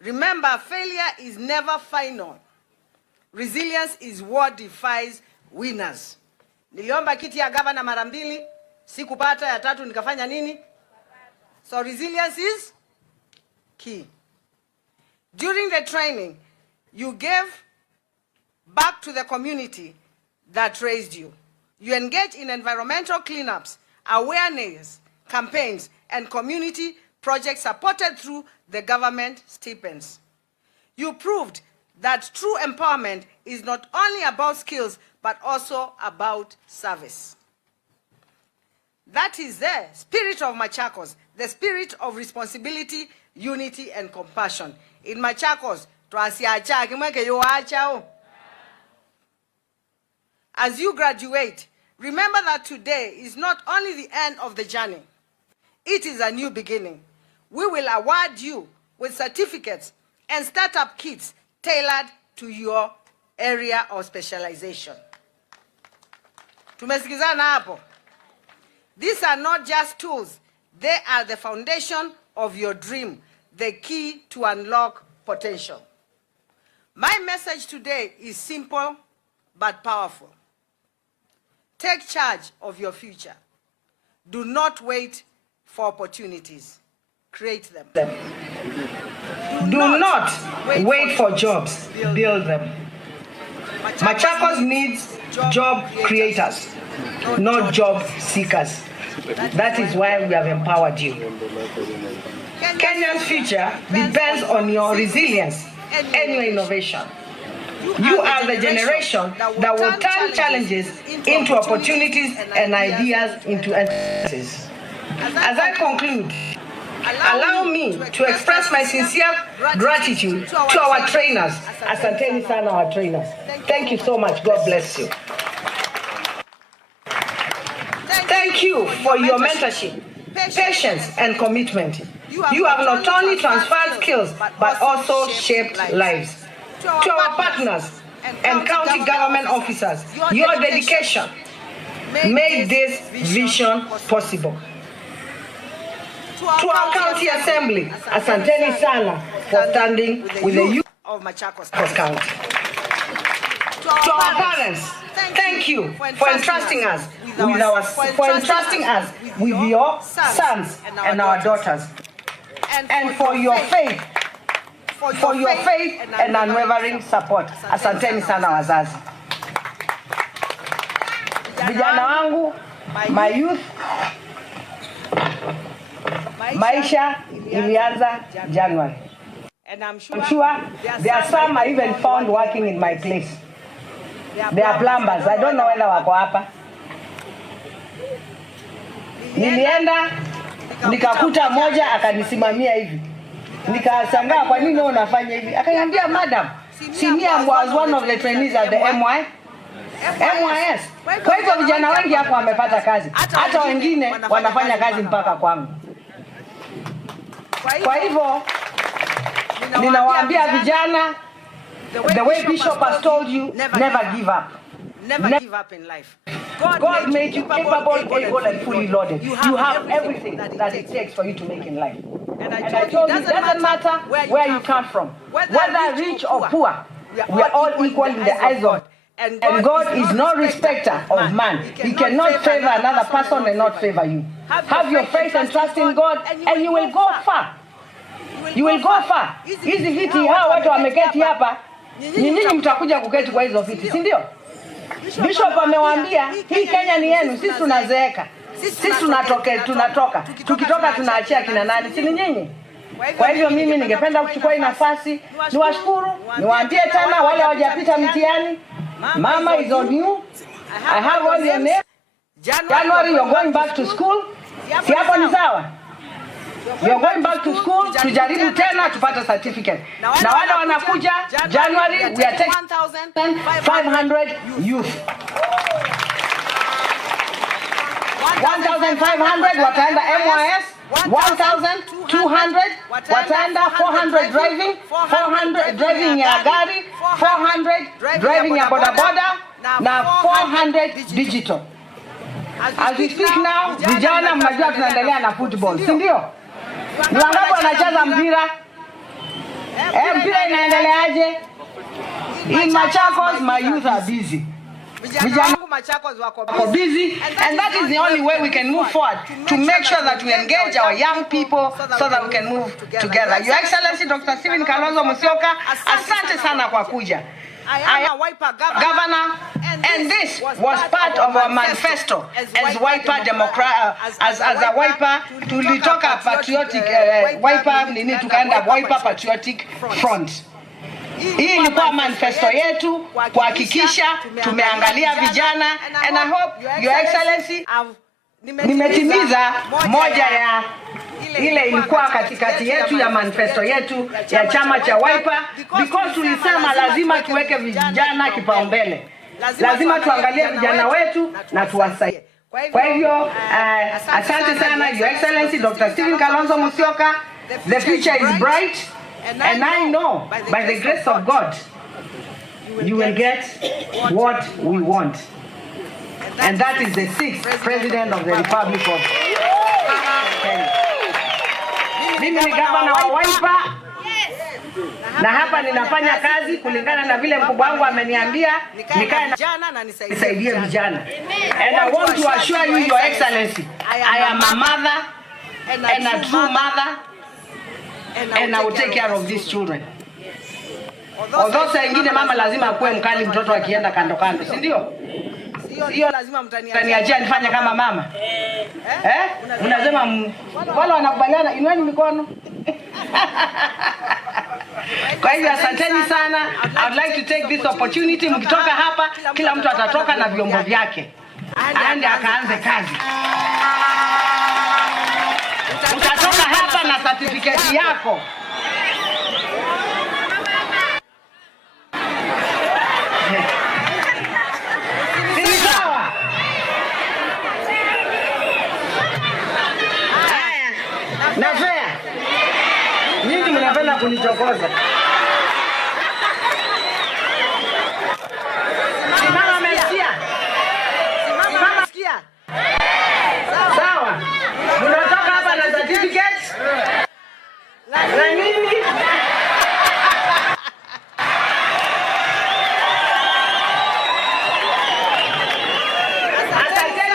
Remember, failure is never final. Resilience is what defines winners. Niliomba kiti ya gavana mara 2, sikupata, ya 3 nikafanya nini? So resilience is key. During the training, you gave back to the community that raised you. You engage in environmental cleanups, awareness campaigns, and community projects supported through the government stipends. You proved that true empowerment is not only about skills, but also about service. That is the spirit of Machakos, the spirit of responsibility, unity, and compassion. In Machakos, as you graduate, remember that today is not only the end of the journey, it is a new beginning. We will award you with certificates and startup kits tailored to your area of specialization. Tumesikizana hapo? These are not just tools. They are the foundation of your dream, the key to unlock potential. My message today is simple but powerful. Take charge of your future. Do not wait for opportunities. Create them. Do not wait for jobs. Build them. Machakos needs job creators, not job seekers. That is why we have empowered you. Kenya's future depends on your resilience and your innovation. You are the generation that will turn challenges into opportunities and ideas into enterprises. As I conclude, allow me to express my sincere gratitude to our trainers. Asanteni sana our trainers. Thank you so much. God bless you. Thank you for your mentorship, patience, and commitment. You have not only transferred skills, but also shaped lives. To our partners and county government officers, your dedication made this vision possible. To our county assembly, asanteni sana for standing with the youth of Machakos County. To our parents, thank you for entrusting us for entrusting us with your sons and our daughters, and for your faith, and unwavering support. Asanteni sana wazazi. Vijana wangu, my youth, maisha ilianza January. And I'm sure there are some I even found working in my place. They are plumbers. I don't know whether wako hapa. Nilienda nikakuta moja akanisimamia hivi. Nikashangaa kwa nini unafanya hivi? Akaniambia, madam, Simia was one of the trainees at the MYS. Kwa hivyo vijana wengi hapo wamepata kazi. Hata wengine wanafanya kazi mpaka kwangu. Kwa hivyo ninawaambia vijana, the way Bishop has told you, never give up. Never give up in life. God made you capable, able, and fully loaded. You have everything that it takes for you to make in life. And I told you, it doesn't matter where you come from, whether rich or poor, we are all equal in the eyes of God. And God is no respecter of man. He cannot favor another person and not favor you. Have your faith and trust in God, and you will go far. You will go far. Hizi viti hao watu wameketi hapa, nyinyi mtakuja kuketi kwa hizo viti, si ndio? Bishop amewaambia hii Kenya ni yenu, sisi tunazeeka. Sisi tunatoka. Tukitoka tunaachia kina nani? Si ni nyinyi? Kwa hivyo mimi ningependa kuchukua hii nafasi niwashukuru, niwaambie tena wale hawajapita mitihani, Mama is on you. I have all your names. January you're going back to school. Si hapo ni sawa? You're going back to school, tujaribu tena tupata certificate. Na wale wanakuja January we are taking 1,500 youth. 1,500 wataenda MYS, 1,200 wataenda 400 driving, 400 driving ya gari, 400 driving ya bodaboda, na 400 digital. As we speak now, vijana mnajua tunaendelea na football, si ndio? Ni wangapi wanacheza mpira? Mpira inaendeleaje? In Machakos, my youth are busy. Vijana Machakos wako busy, and that is the only way we can move forward to make sure that we engage our young people so that we can move together. Your Excellency Dr. Stephen Kalonzo Musyoka, asante sana kwa kuja. I am a Wiper governor, and this was part of our manifesto as Wiper as a Wiper tulitoka patriotic Wiper nini tukaenda Wiper patriotic front. Hii ilikuwa manifesto yetu kuhakikisha tumeangalia vijana, and I hope Your Excellency nimetimiza moja ya ile ilikuwa katikati yetu ya manifesto yetu ya chama cha Wiper, because tulisema lazima tuweke vijana kipaumbele. Lazima tuangalie vijana wetu na tuwasaidie. Kwa hivyo asante sana Your Excellency Dr. Stephen Kalonzo Musyoka. The future is bright, and I know by the grace of God you will get what we want. And that is the 6th President of the Republic of Kenya. Mimi ni gavana wa Wiper, na hapa ninafanya kazi kulingana na vile mkubwa wangu ameniambia nikae na vijana na nisaidie vijana. And I want to assure you, Your Excellency, I am a mother and a true mother, and I will take care of these children. Although saa ingine mama lazima akuwe mkali mtoto akienda kando kando, si ndio? Sio lazima mtaniachia nifanye kama mama. Unasema wale wanakubaliana, inueni mikono. Kwa hivyo asanteni sana. I would like to take this opportunity, mkitoka hapa kila mtu atatoka na vyombo vyake, aende akaanze kazi. Utatoka hapa na certificate yako. Nafea, nyinyi mnapenda kunichokoza. Simama mesikia. Simama mesikia. Sawa. Mnatoka hapa na certificate? Na nini? Asanteni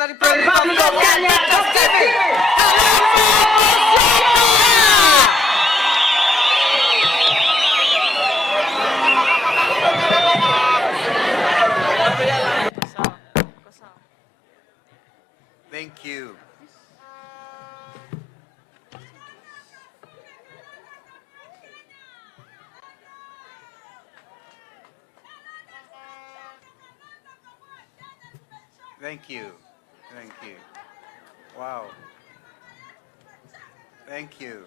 of the Republic of Kenya, Dr. Stephen Kalonzo Thank you. Thank you. Thank you. Wow. Thank you.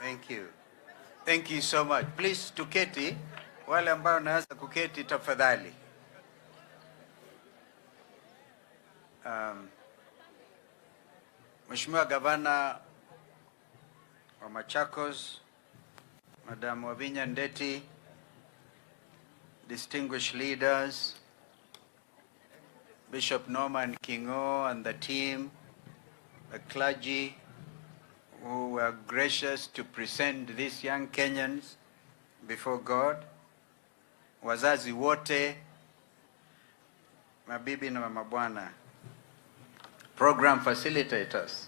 Thank you. Thank you so much. Please tuketi. Wale ambao naweza kuketi tafadhali. Mheshimiwa Gavana wa Machakos, Madam Wavinya Ndeti, distinguished leaders, Bishop Norman Kingo and the team, the clergy who were gracious to present these young Kenyans before God, wazazi wote, mabibi na mabwana, program facilitators.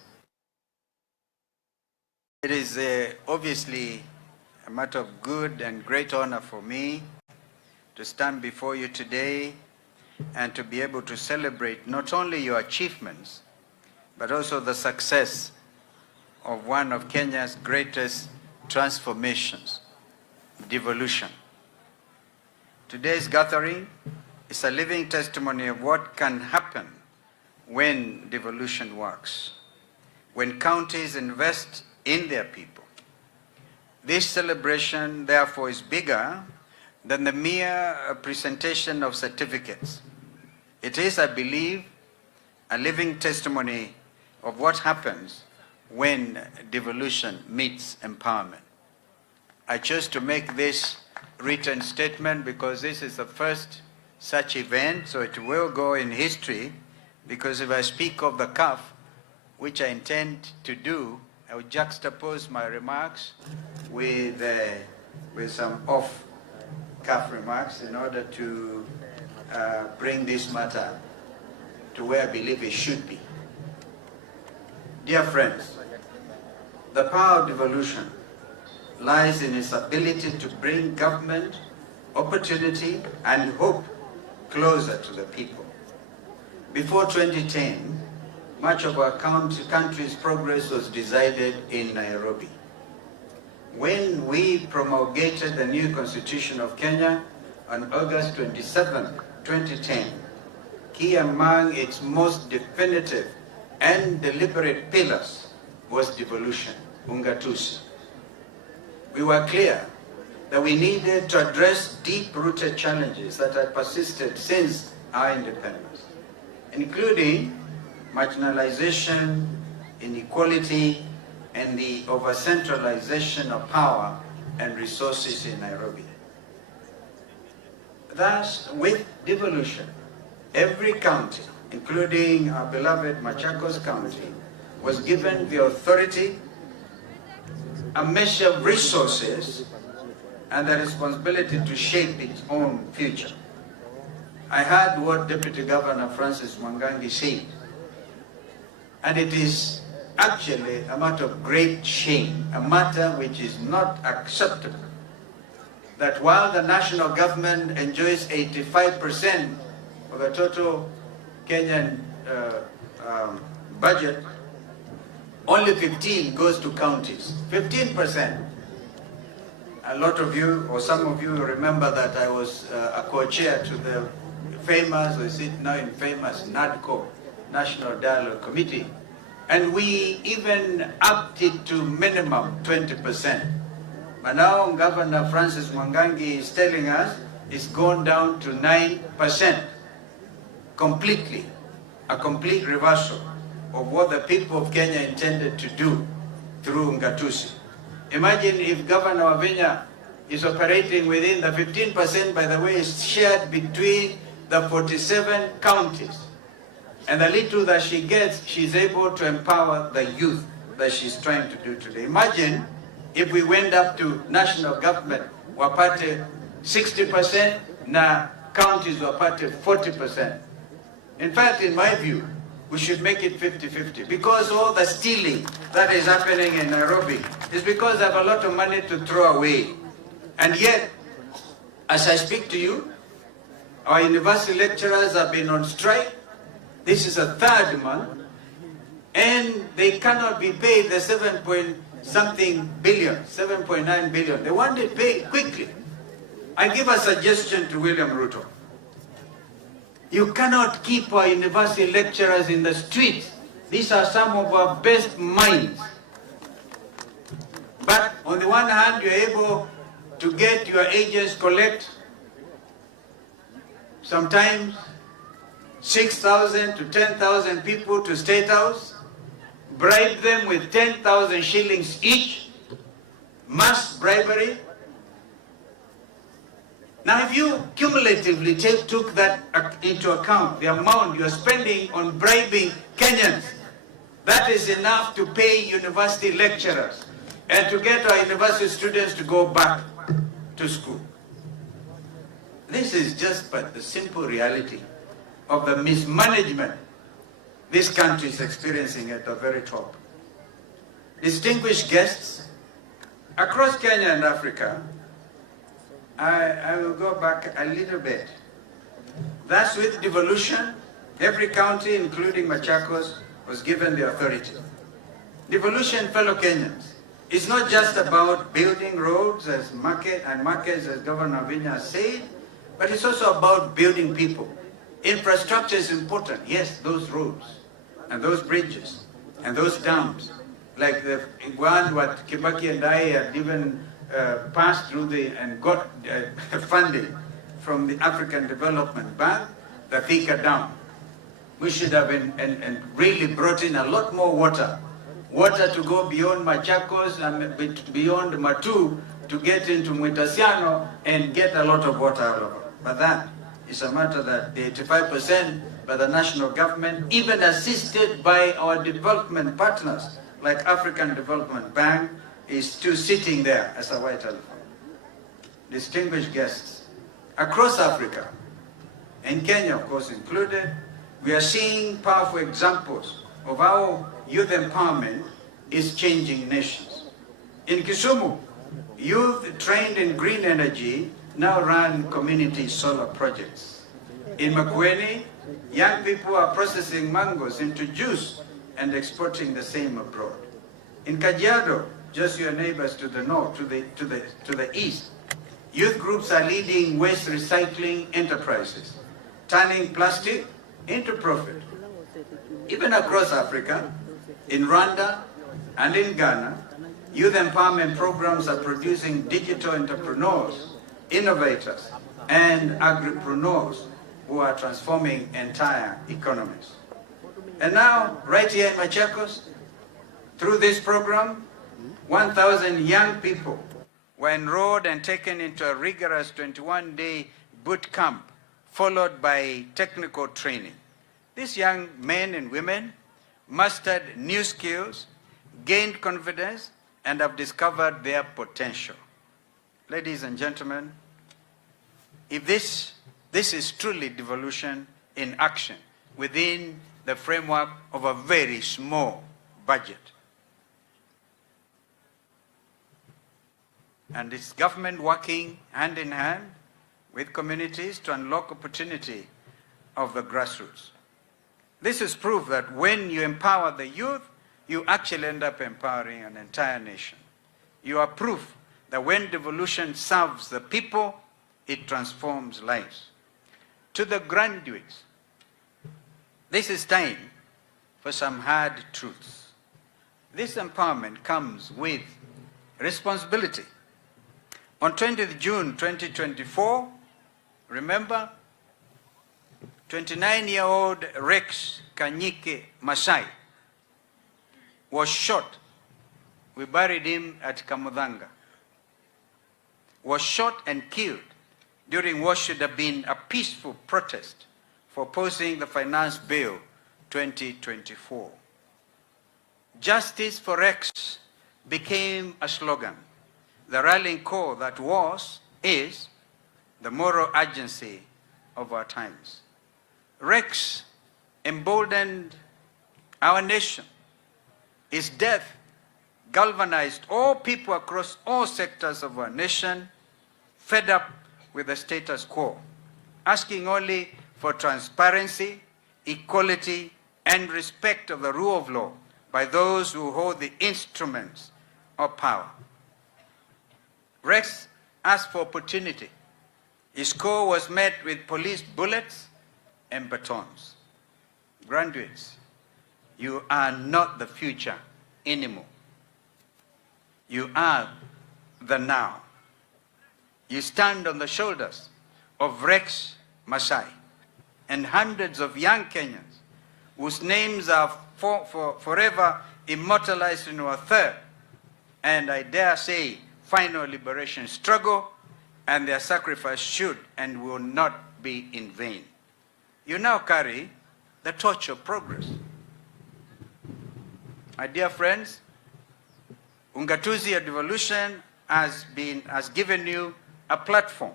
It is obviously a matter of good and great honor for me to stand before you today and to be able to celebrate not only your achievements, but also the success of one of Kenya's greatest transformations, devolution. Today's gathering is a living testimony of what can happen when devolution works, when counties invest in their people. This celebration, therefore, is bigger than the mere presentation of certificates. It is, I believe, a living testimony of what happens when devolution meets empowerment. I chose to make this written statement because this is the first such event, so it will go in history, because if I speak of the CAF, which I intend to do, I will juxtapose my remarks with some off-CAF remarks in order to bring this matter to where I believe it should be. Dear friends, the power of devolution lies in its ability to bring government, opportunity, and hope closer to the people. Before 2010, much of our country's progress was decided in Nairobi. When we promulgated the new Constitution of Kenya on August 27, 2010, key among its most definitive and deliberate pillars was devolution, ungatuzi. We were clear that we needed to address deep-rooted challenges that had persisted since our independence, including marginalization, inequality, and the over-centralization of power and resources in Nairobi. Thus, with devolution, every county, including our beloved Machakos County, was given the authority, a measure of resources, and the responsibility to shape its own future. I heard what Deputy Governor Francis Mwangangi said, and it is actually a matter of great shame, a matter which is not acceptable, that while the national government enjoys 85% of the total Kenyan budget, only 15 goes to counties, 15%. A lot of you, or some of you, remember that I was a co-chair to the famous, or is it now infamous, NADCO, National Dialogue Committee, and we even upped it to minimum 20%. But now Governor Francis Mwangangi is telling us it's gone down to 9%, completely, a complete reversal of what the people of Kenya intended to do through Ngatusi. Imagine if Governor Wavinya is operating within the 15%, by the way, is shared between the 47 counties. And the little that she gets, she's able to empower the youth that she's trying to do today. Imagine if we went up to national government, wapate 60%, na counties wapate 40%. In fact, in my view, we should make it 50-50, because all the stealing that is happening in Nairobi is because they have a lot of money to throw away. And yet, as I speak to you, our university lecturers have been on strike. This is a third month, and they cannot be paid the 7.9 billion. They want it paid quickly. I give a suggestion to William Ruto. You cannot keep our university lecturers in the streets. These are some of our best minds. But on the one hand, you're able to get your agents collect sometimes 6,000 to 10,000 people to State House, bribe them with 10,000 shillings each, mass bribery. Now, if you cumulatively took that into account, the amount you're spending on bribing Kenyans, that is enough to pay university lecturers and to get our university students to go back to school. This is just but the simple reality of the mismanagement this country is experiencing at the very top. Distinguished guests, across Kenya and Africa, I will go back a little bit. That's with devolution. Every county, including Machakos, was given the authority. Devolution, fellow Kenyans, is not just about building roads as markets, as Governor Vinya said, but it's also about building people. Infrastructure is important. Yes, those roads and those bridges and those dams, like the one what Kibaki and I had even passed through and got funding from the African Development Bank, the Thika Dam. We should have and really brought in a lot more water to go beyond Machakos and beyond Matu to get into Mwitasiano and get a lot of water out of it. But that is a matter that the 85% by the national government, even assisted by our development partners like African Development Bank, is still sitting there as a white elephant. Distinguished guests, across Africa, and Kenya of course included, we are seeing powerful examples of how youth empowerment is changing nations. In Kisumu, youth trained in green energy now run community solar projects. In Makueni, young people are processing mangoes into juice and exporting the same abroad. In Kajiado, just your neighbors to the north, to the east, youth groups are leading waste recycling enterprises, turning plastic into profit. Even across Africa, in Rwanda and in Ghana, youth empowerment programs are producing digital entrepreneurs, innovators, and agripreneurs who are transforming entire economies. And now, right here in Machakos, through this program, 1,000 young people were enrolled and taken into a rigorous 21-day boot camp, followed by technical training. These young men and women mastered new skills, gained confidence, and have discovered their potential. Ladies and gentlemen, if this is truly devolution in action within the framework of a very small budget. And it's government working hand in hand with communities to unlock opportunity of the grassroots. This is proof that when you empower the youth, you actually end up empowering an entire nation. You are proof that when devolution serves the people, it transforms lives. To the graduates, this is time for some hard truths. This empowerment comes with responsibility. On 20th June 2024, remember, 29-year-old Rex Kanyike Masai was shot. We buried him at Kamudanga. Was shot and killed during what should have been a peaceful protest for opposing the Finance Bill 2024. Justice for Rex became a slogan, the rallying call that is the moral urgency of our times. Rex emboldened our nation. His death galvanized all people across all sectors of our nation, fed up with the status quo, asking only for transparency, equality, and respect of the rule of law by those who hold the instruments of power. Rex asked for opportunity. His call was met with police bullets and batons. Graduates, you are not the future anymore. You are the now. You stand on the shoulders of Rex Masai and hundreds of young Kenyans whose names are forever immortalized in our third, and I dare say, final liberation struggle, and their sacrifice should and will not be in vain. You now carry the torch of progress. My dear friends, Ungatuzi of Devolution has given you a platform.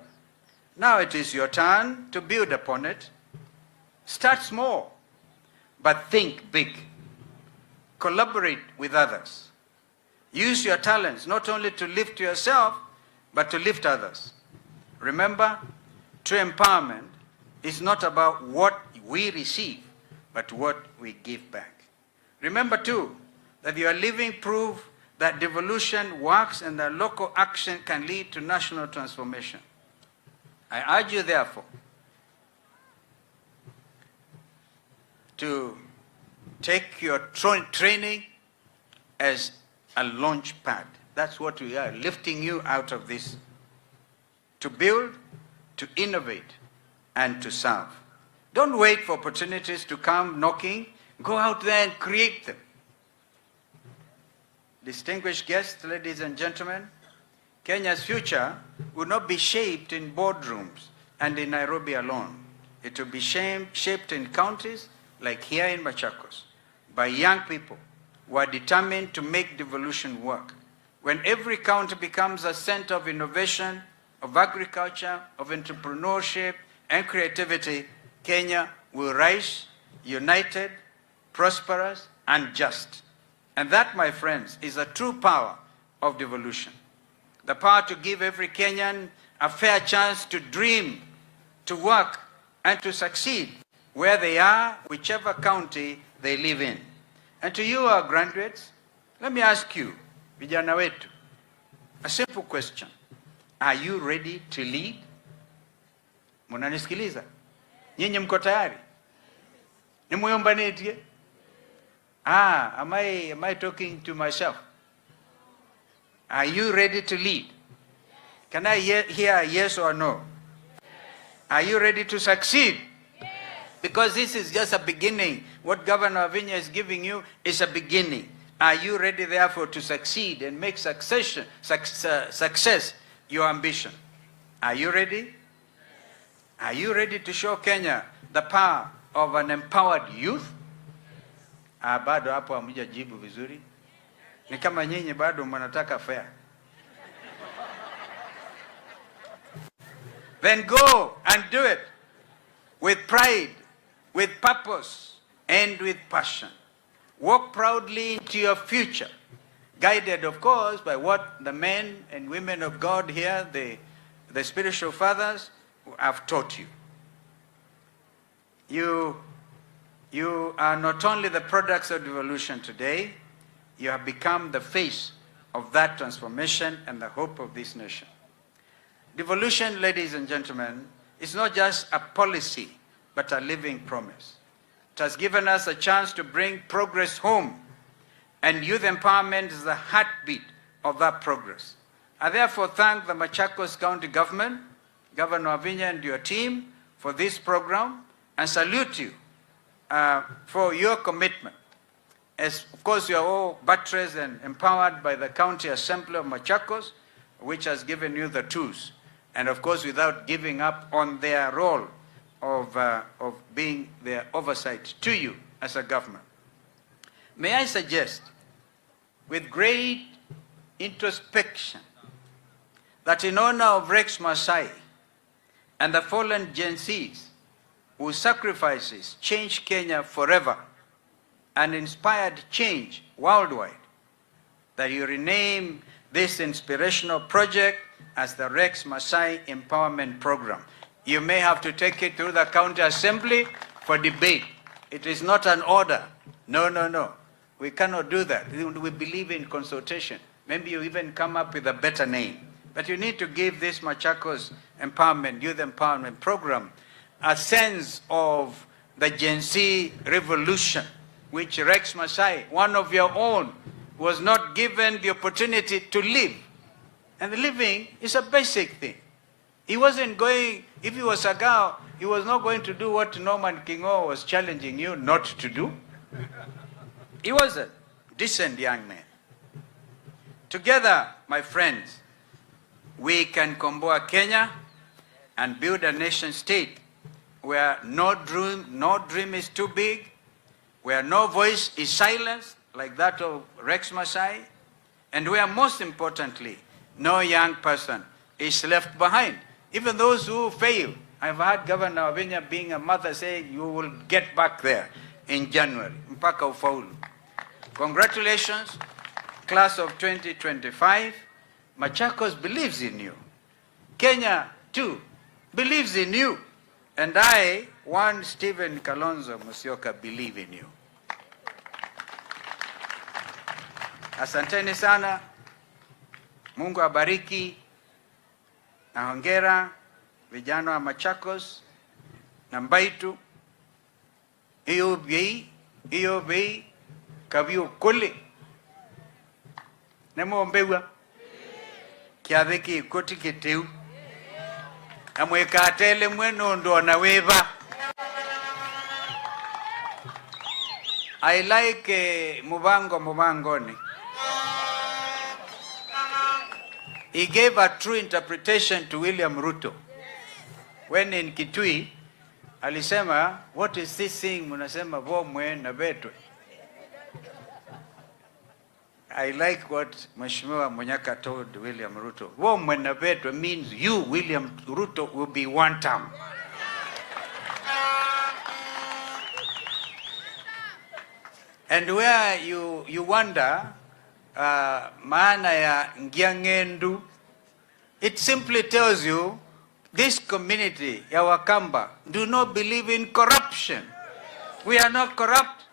Now it is your turn to build upon it. Start small, but think big. Collaborate with others. Use your talents not only to lift yourself, but to lift others. Remember, true empowerment is not about what we receive, but what we give back. Remember too, that you are living proof that devolution works and that local action can lead to national transformation. I urge you therefore to take your training as a launch pad. That's what we are, lifting you out of this. To build, to innovate, and to serve. Don't wait for opportunities to come knocking. Go out there and create them. Distinguished guests, ladies and gentlemen, Kenya's future will not be shaped in boardrooms and in Nairobi alone. It will be shaped in counties like here in Machakos by young people who are determined to make devolution work. When every county becomes a center of innovation, of agriculture, of entrepreneurship, and creativity, Kenya will rise, united, prosperous, and just. And that, my friends, is the true power of devolution. The power to give every Kenyan a fair chance to dream, to work, and to succeed where they are, whichever county they live in. And to you, our graduates, let me ask you, vijana wetu, a simple question. Are you ready to lead? Munanisikiliza? Nyinyi mko tayari? Nimuyombanetie? Am I talking to myself? Are you ready to lead? Can I hear a yes or no? Are you ready to succeed? Because this is just a beginning. What Governor Wavinya is giving you is a beginning. Are you ready, therefore, to succeed and make success your ambition? Are you ready? Are you ready to show Kenya the power of an empowered youth? Bado hapo hamjajibu vizuri. Ni kama nyinyi bado mnataka fair. Then go and do it with pride, with purpose, and with passion. Walk proudly into your future, guided, of course, by what the men and women of God here, the spiritual fathers, have taught you. You are not only the products of devolution today, you have become the face of that transformation and the hope of this nation. Devolution, ladies and gentlemen, is not just a policy, but a living promise. It has given us a chance to bring progress home, and youth empowerment is the heartbeat of that progress. I therefore thank the Machakos County Government, Governor Wavinya and your team for this program, and salute you for your commitment. As of course you are all buttressed and empowered by the County Assembly of Machakos, which has given you the tools, and of course without giving up on their role of being their oversight to you as a government. May I suggest, with great introspection, that in honor of Rex Masai and the fallen Gen Zs whose sacrifices changed Kenya forever, and inspired change worldwide, that you rename this inspirational project as the Rex Masai Empowerment Program. You may have to take it through the county assembly for debate. It is not an order. No, no, no. We cannot do that. We believe in consultation. Maybe you even come up with a better name. But you need to give this Machakos Empowerment, Youth Empowerment Program a sense of the Gen Z revolution, which Rex Masai, one of your own, was not given the opportunity to live. And the living is a basic thing. He wasn't going, if he was a girl, he was not going to do what Norman Kingo was challenging you not to do. He was a decent young man. Together, my friends, we can comboa Kenya and build a nation state where no dream is too big, where no voice is silenced, like that of Rex Masai, and where, most importantly, no young person is left behind. Even those who fail. I've heard Governor Wavinya being a mother say, you will get back there in January. Mpaka ufaulu. Congratulations, class of 2025. Machakos believes in you. Kenya, too, believes in you. And I, one Stephen Kalonzo Musyoka, believe in you. Asanteni sana. Mungu abariki. Na hongera vijana wa Machakos na Mbaitu. Iyo bei kabio kule. Nemo mbewa. Kiadhiki koti kiteu. Amweka atele mweno ndo na weva. I like Mubangoni. He gave a true interpretation to William Ruto. When in Kitui, alisema, what is this thing? Munasema vomwe na betwe. I like what Mheshimiwa Munyaka told William Ruto. Vomwe na betwe means you, William Ruto, will be one term. And where you wonder, maana ya Ngiangendu, it simply tells you this community, ya Wakamba, do not believe in corruption. We are not corrupt.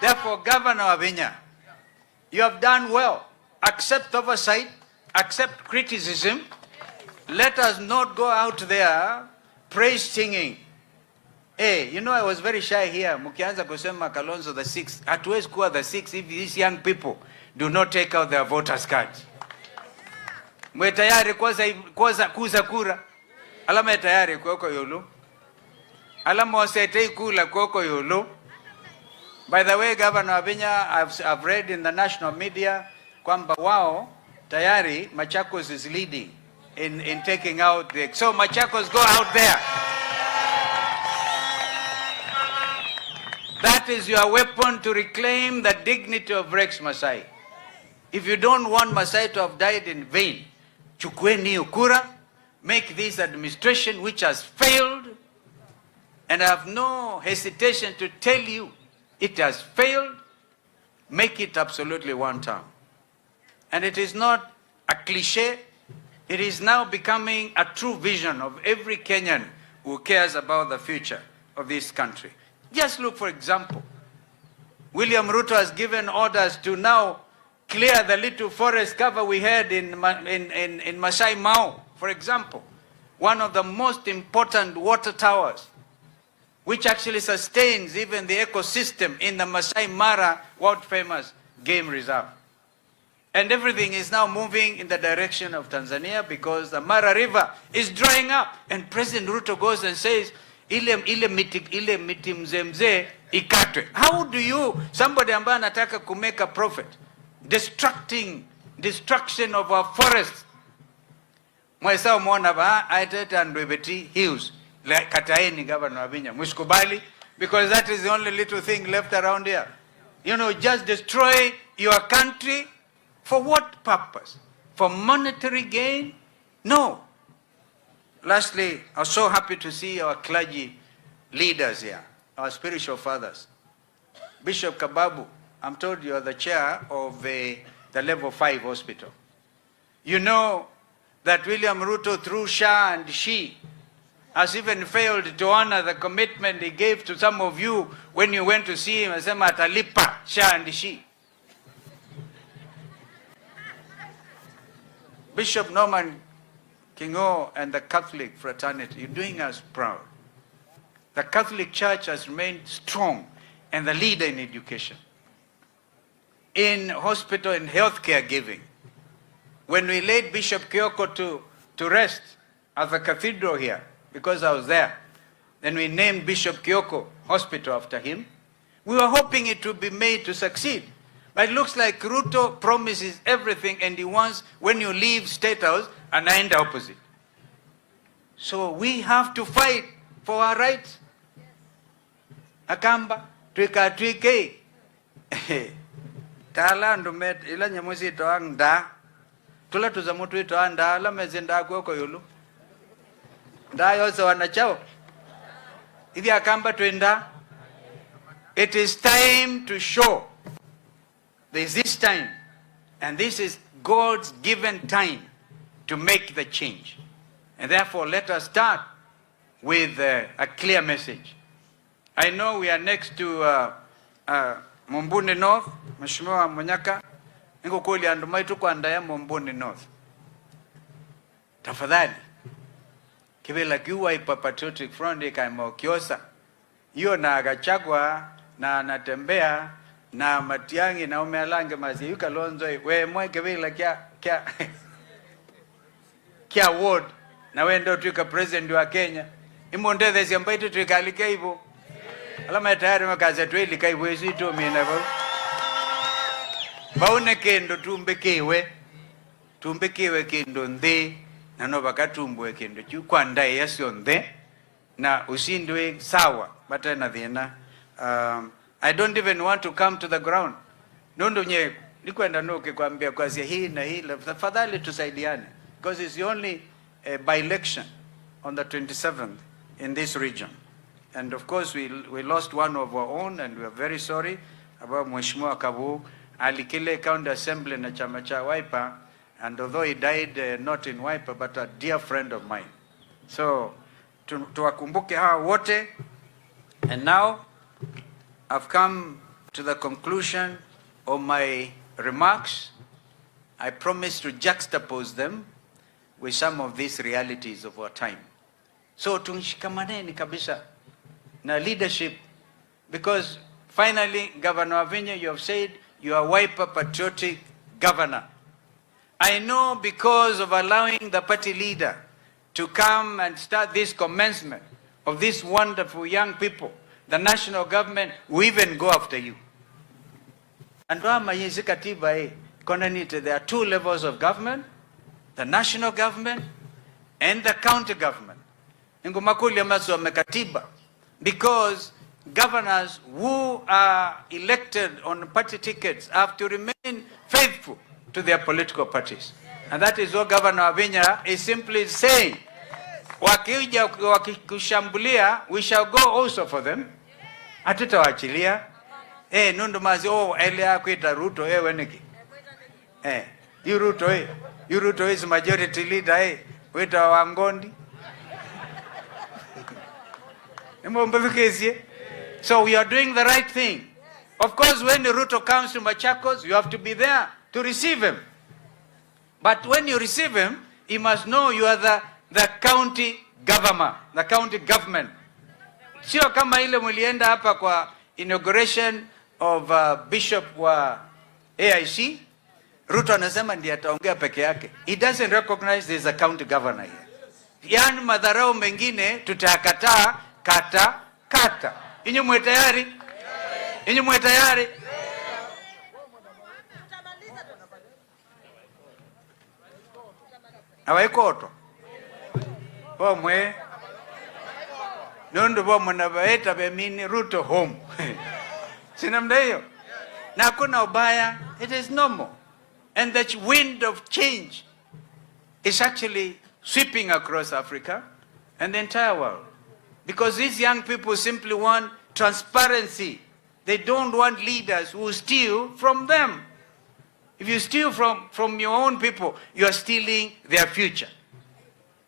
Therefore, Governor Wavinya, you have done well. Accept oversight, accept criticism. Let us not go out there praise singing. Hey, you know, I was very shy here. Mukianza kusema Kalonzo the 6th. Hatuwezi kuwa the 6th if these young people do not take out their voters cards. Mwe tayari kuza kura. Alama tayari kuoko yolo. Alama wasetei kula kuoko yolo. By the way, Governor Wavinya, I've read in the national media kwamba wao tayari Machakos is leading in taking out the... So Machakos, go out there. That is your weapon to reclaim the dignity of Rex Masai. If you don't want Masai to have died in vain, chukweni ukura, make this administration which has failed, and I have no hesitation to tell you it has failed, make it absolutely one term. And it is not a cliche, it is now becoming a true vision of every Kenyan who cares about the future of this country. Just look, for example, William Ruto has given orders to now clear the little forest cover we had in Masai Mao, for example, one of the most important water towers, which actually sustains even the ecosystem in the Masai Mara world-famous game reserve. And everything is now moving in the direction of Tanzania because the Mara River is drying up. And President Ruto goes and says, ile miti mzee ikatwe. How do you, somebody ambaye anataka kumake a profit, destruction of our forests? Mwesa umeona ba aiteta Ndwebeti Hills, kataeni Governor Wavinya, musikubali, because that is the only little thing left around here. You know, just destroy your country. For what purpose? For monetary gain? No. Lastly, I'm so happy to see our clergy leaders here, our spiritual fathers. Bishop Kababu, I'm told you are the chair of the level 5 hospital. You know that William Ruto, through Shah and She, has even failed to honor the commitment he gave to some of you when you went to see him and said, Matalipa, Shah and She. Bishop Norman Kingo and the Catholic fraternity, you're doing us proud. The Catholic Church has remained strong and the leader in education, in hospital and healthcare giving. When we laid Bishop Kyoko to rest at the cathedral here, because I was there, then we named Bishop Kyoko Hospital after him. We were hoping it would be made to succeed. But it looks like Ruto promises everything and he wants, when you leave State House, and I end the opposite. So we have to fight for our rights. Akamba, twike. Tala ndumet ila nyamusi toang da. Tula tuzamutu toang da la mezinda kwa yulu. Da yosa wanachao. Idi akamba twenda. It is time to show. There is this time, and this is God's given time to make the change. And therefore, let us start with a clear message. I know we are next to Mumbuni North, Mheshimiwa Munyaka, niko kweli andumai tuko andaya Mumbuni North. Tafadhali, kibela kiwa ipa Patriotic Front ikaima Kiosa, hiyo na agachagwa na anatembea na Matiangi na umealange mazi yu Kalonzo we mwe kibela kia ward na we ndo tuika president wa Kenya imonde thesi ambaito tuika alike hivyo alama ya tayari makazi tuwe ilika hivyo isi tu mina hivyo baune kendo tumbekewe kendo nde na no baka tumbwe kendo chu kwa ndae yasio nde na usindwe sawa bata na dhina I don't even want to come to the ground. Nondo nye nikwenda noke kuambia kwa hii na hii tafadhali tusaidiane because it's the only by-election on the 27th in this region. And of course we lost one of our own and we are very sorry about Mheshimiwa Kabu alikile county assembly na chama cha Wiper, and although he died not in Wiper but a dear friend of mine. So tuwakumbuke hawa wote. And now I've come to the conclusion of my remarks. I promise to juxtapose them with some of these realities of our time. So tunshikamaneni kabisa na leadership, because finally, Governor Wavinya, you have said you are Wiper patriotic governor. I know because of allowing the party leader to come and start this commencement of these wonderful young people, the national government will even go after you. And there are two levels of government, the national government and the county government. Because governors who are elected on party tickets have to remain faithful to their political parties. And that is what Governor Wavinya is simply saying. Wakija wakikushambulia, we shall go also for them. Hatutawachilia. Nundu mazi elia kuita Ruto weneki. You Ruto is majority leader wita Wangondi. So we are doing the right thing. Of course, when Ruto comes to Machakos, you have to be there to receive him. But when you receive him, he must know you are the county government, the county government. Sio kama ile mulienda hapa kwa inauguration of Bishop wa AIC, Ruto anasema ndiye ataongea peke yake. He doesn't recognize there is a county governor here. Yani madharau mengine tutakataa kata. Inyo mwe tayari? Inyo mwe tayari? Awaikoto. Mwe. Nondo bo mnabaeta bemini Ruto home. Sinamda hiyo. Na hakuna ubaya, it is normal. And that wind of change is actually sweeping across Africa and the entire world. Because these young people simply want transparency They don't want leaders who steal from them. If you steal from your own people, you are stealing their future.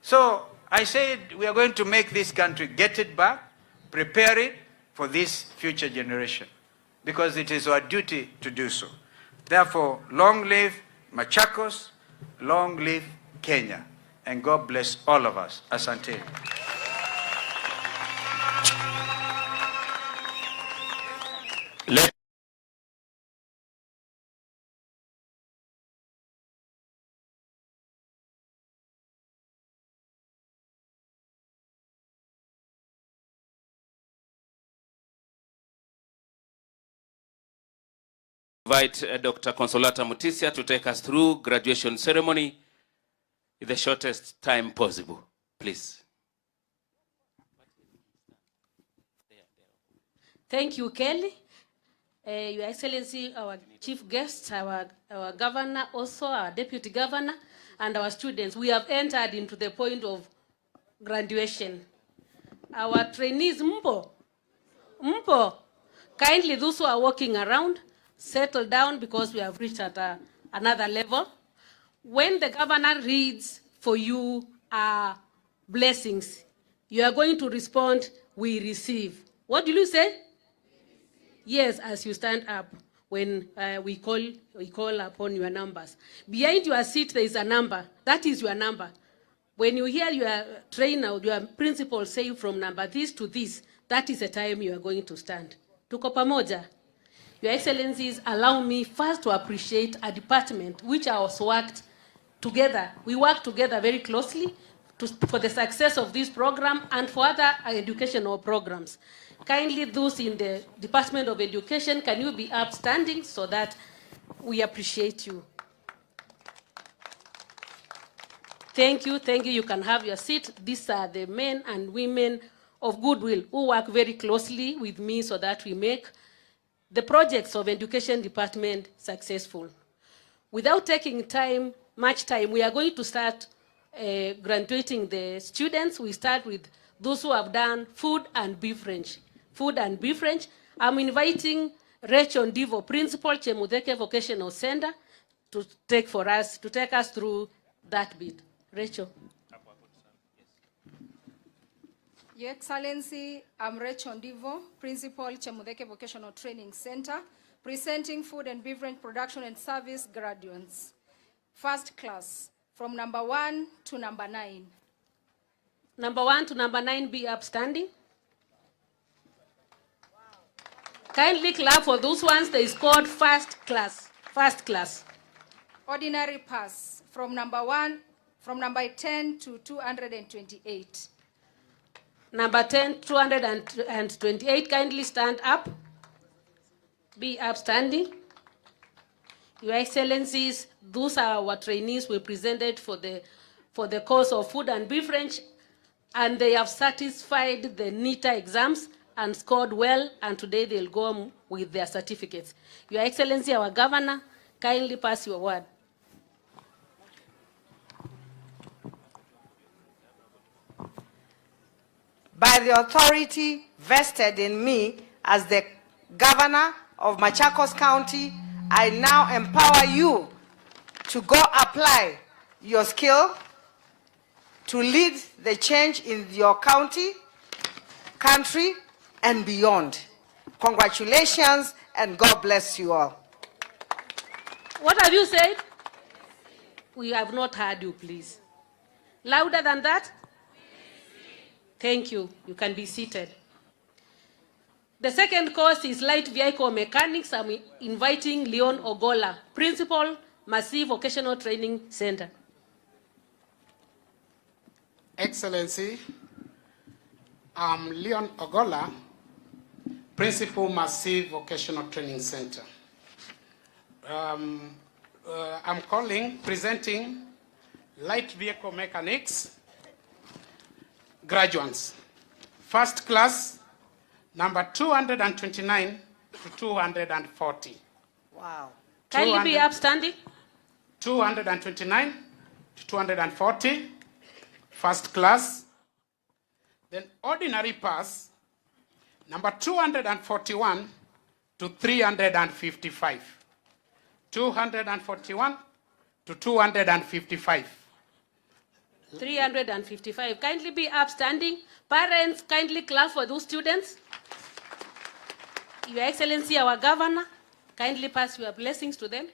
So I said we are going to make this country, get it back, prepare it for this future generation, because it is our duty to do so. Therefore, long live Machakos, long live Kenya, and God bless all of us. Asante. Invite Dr. Consolata Mutisia to take us through graduation ceremony in the shortest time possible, please. Thank you, Kelly. Your Excellency, our chief guests, our governor, also our deputy governor, and our students. We have entered into the point of graduation. Our trainees, mpo. Kindly, those who are walking around, settle down, because we have reached at another level. When the governor reads for you blessings, you are going to respond, we receive. What do you say? Yes, as you stand up when we call upon your numbers. Behind your seat there is a number. That is your number. When you hear your trainer, your principal say from number this to this, that is the time you are going to stand. Tuko pamoja? Your Excellencies, allow me first to appreciate a department which has worked together. We work together very closely for the success of this program and for other educational programs. Kindly, those in the Department of Education, can you be upstanding so that we appreciate you? Thank you, thank you. You can have your seat. These are the men and women of goodwill who work very closely with me so that we make the projects of Education Department successful. Without taking much time, we are going to start graduating the students. We start with those who have done food and beverage. I'm inviting Rachel Ndivo, Principal, Chemudeke Vocational Center, to take us through that bit. Rachel. Your Excellency, I'm Rachel Ndivo, Principal, Chemudeke Vocational Training Center, presenting food and beverage production and service graduates. First class, from number 1 to number 9. Number 1 to number 9 be upstanding. Kindly clap for those ones that is called first class. First class. Ordinary pass, from number 10 to 228. Number 10, 228, kindly stand up. Be upstanding. Your Excellencies, those are our trainees we presented for the course of food and beverage, and they have satisfied the NITA exams and scored well, and today they'll go with their certificates. Your Excellency, our governor, kindly pass your word. By the authority vested in me as the governor of Machakos County, I now empower you to go apply your skill to lead the change in your county, country, and beyond. Congratulations, and God bless you all. What have you said? We have not heard you, please. Louder than that? Thank you. You can be seated. The second course is light vehicle mechanics. I'm inviting Leon Ogola, Principal, Massive Vocational Training Center. Excellency, I'm Leon Ogola, Principal, Massive Vocational Training Center. I'm presenting light vehicle mechanics graduates. First class, number 229 to 240. Wow. Can you be upstanding? 229 to 240, first class. Then ordinary pass, number 241 to 355. 241 to 255. 355. Kindly be upstanding. Parents, kindly clap for those students. Your Excellency, our governor, kindly pass your blessings to them.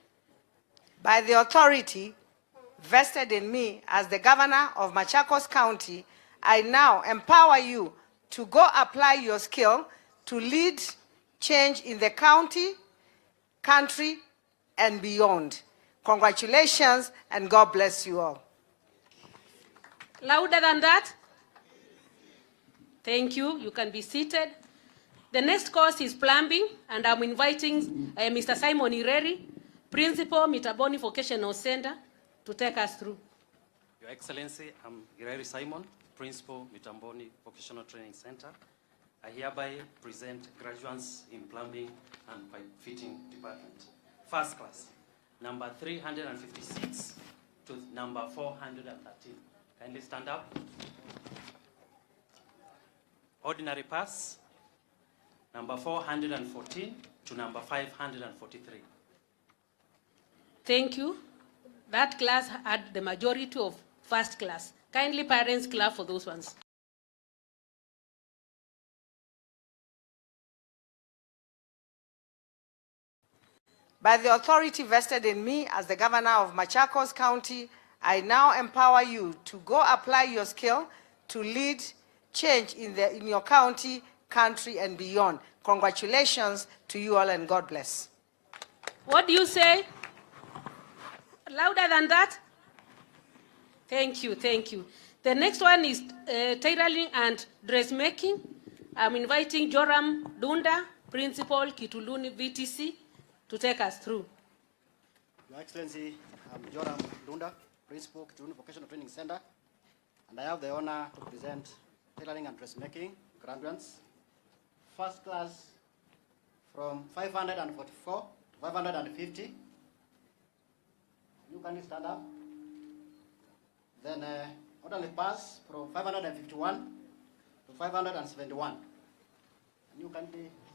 By the authority vested in me as the governor of Machakos County, I now empower you to go apply your skill to lead change in the county, country, and beyond. Congratulations, and God bless you all. Louder than that? Thank you. You can be seated. The next course is plumbing, and I'm inviting Mr. Simon Ireri, Principal, Mitaboni Vocational Center, to take us through. Your Excellency, I'm Ireri Simon, Principal, Mitamboni Vocational Training Center. I hereby present graduates in plumbing and pipe fitting department. First class, number 356 to number 413. Kindly stand up. Ordinary pass, number 414 to number 543. Thank you. That class had the majority of first class. Kindly parents clap for those ones. By the authority vested in me as the governor of Machakos County, I now empower you to go apply your skill to lead change in your county, country, and beyond. Congratulations to you all, and God bless. What do you say? Louder than that? Thank you, thank you. The next one is tailoring and dressmaking. I'm inviting Joram Dunda, Principal, Kituluni VTC, to take us through. Your Excellency, I'm Joram Dunda, Principal, Kituluni Vocational Training Center, and I have the honor to present tailoring and dressmaking graduates. First class from 544 to 550. You can stand up. Then orderly pass from 551 to 571. And you can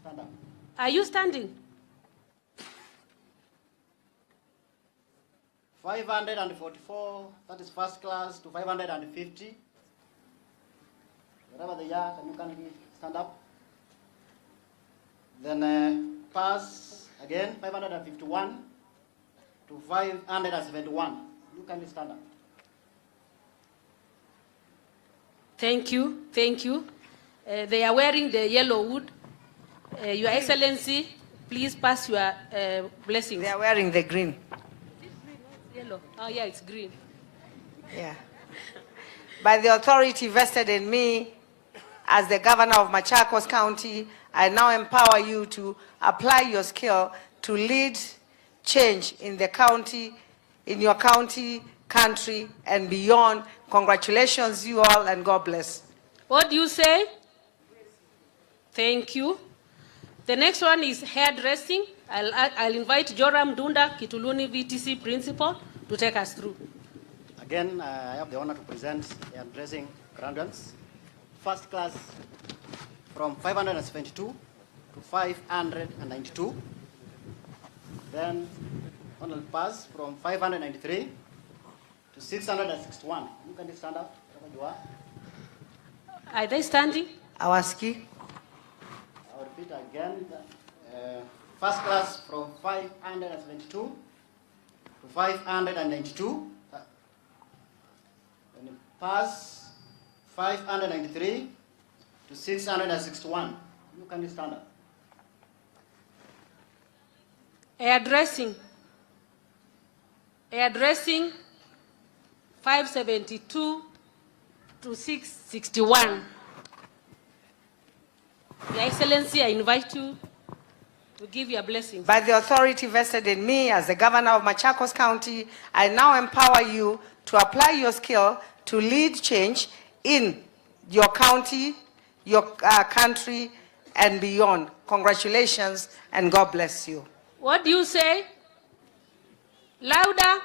stand up. Are you standing? 544, that is first class, to 550. Wherever they are, you can stand up. Then pass again, 551 to 571. You can stand up. Thank you, thank you. They are wearing the yellow wood. Your Excellency, please pass your blessings. They are wearing the green. Yellow. Oh yeah, it's green. Yeah. By the authority vested in me as the governor of Machakos County, I now empower you to apply your skill to lead change in the county, in your county, country, and beyond. Congratulations, you all, and God bless. What do you say? Thank you. The next one is hairdressing. I'll invite Joram Dunda, Kituluni VTC Principal, to take us through. Again, I have the honor to present hairdressing graduates. First class from 572 to 592. Then honor pass from 593 to 661. You can stand up wherever you are. Are they standing? Awaski. I'll repeat again. First class from 572 to 592. Then pass 593 to 661. You can stand up. Hairdressing. Hairdressing 572 to 661. Your Excellency, I invite you to give your blessings. By the authority vested in me as the governor of Machakos County, I now empower you to apply your skill to lead change in your county, your country, and beyond. Congratulations, and God bless you. What do you say? Louder?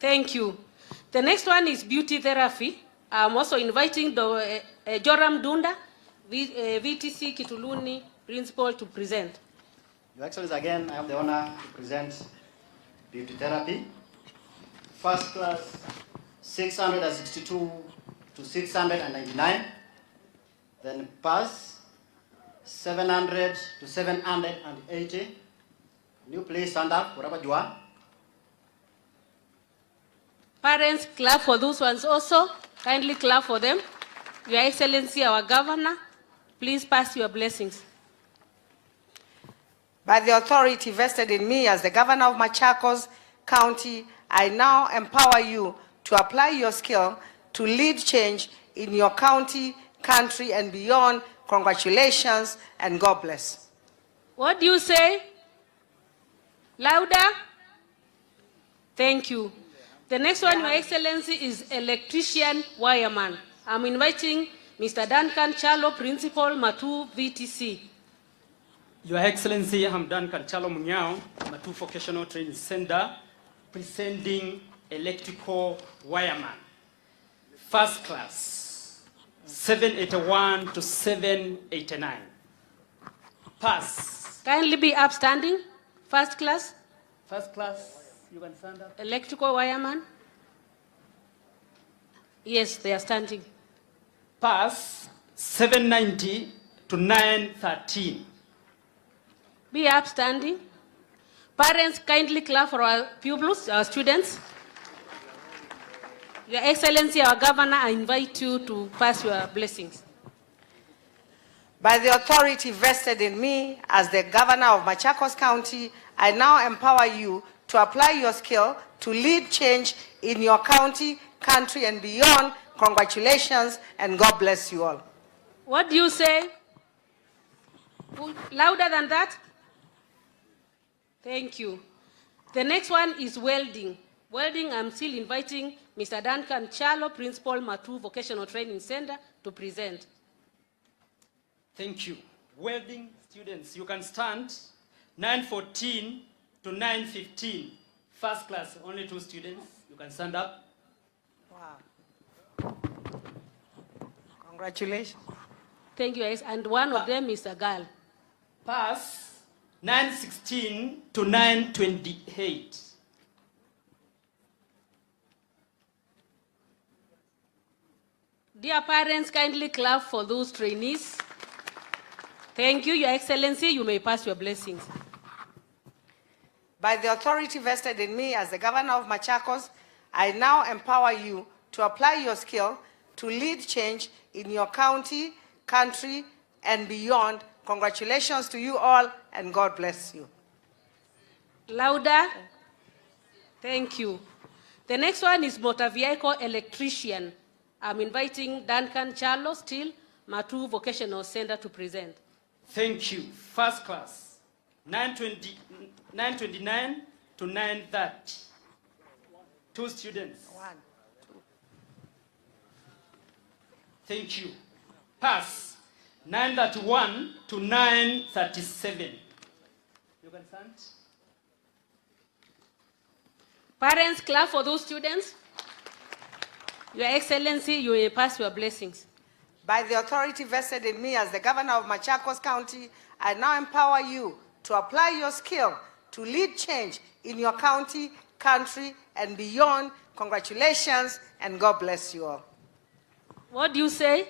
Thank you. The next one is beauty therapy. I'm also inviting the Joram Dunda, VTC Kituluni Principal, to present. Your Excellency, again, I have the honor to present beauty therapy. First class, 662 to 699. Then pass, 700 to 780. Can you please stand up, wherever you are? Parents, clap for those ones also. Kindly clap for them. Your Excellency, our Governor, please pass your blessings. By the authority vested in me as the Governor of Machakos County, I now empower you to apply your skill to lead change in your county, country, and beyond. Congratulations, and God bless. What do you say? Louder? Thank you. The next one, Your Excellency, is electrician wireman. I'm inviting Mr. Duncan Chalo, Principal, Matu VTC. Your Excellency, I'm Duncan Chalo Munyao, Matu Vocational Training Center, presenting electrical wireman. First class, 781 to 789. Pass. Kindly be upstanding. First class. First class, you can stand up. Electrical wireman. Yes, they are standing. Pass, 790 to 913. Be upstanding. Parents, kindly clap for our pupils, our students. Your Excellency, our Governor, I invite you to pass your blessings. By the authority vested in me as the Governor of Machakos County, I now empower you to apply your skill to lead change in your county, country, and beyond. Congratulations, and God bless you all. What do you say? Louder than that? Thank you. The next one is welding. Welding, I'm still inviting Mr. Duncan Chalo, Principal, Matu Vocational Training Center, to present. Thank you. Welding students, you can stand. 914 to 915. First class, only 2 students. You can stand up. Wow. Congratulations. Thank you, and one of them is a girl. Pass, 916 to 928. Dear parents, kindly clap for those trainees. Thank you, Your Excellency. You may pass your blessings. By the authority vested in me as the Governor of Machakos, I now empower you to apply your skill to lead change in your county, country, and beyond. Congratulations to you all, and God bless you. Louder. Thank you. The next one is motor vehicle electrician. I'm inviting Duncan Chalo, still, Matu Vocational Center, to present. Thank you. First class, 929 to 930. 2 students. 1, 2. Thank you. Pass, 931 to 937. You can stand. Parents, clap for those students. Your Excellency, you may pass your blessings. By the authority vested in me as the Governor of Machakos County, I now empower you to apply your skill to lead change in your county, country, and beyond. Congratulations, and God bless you all. What do you say?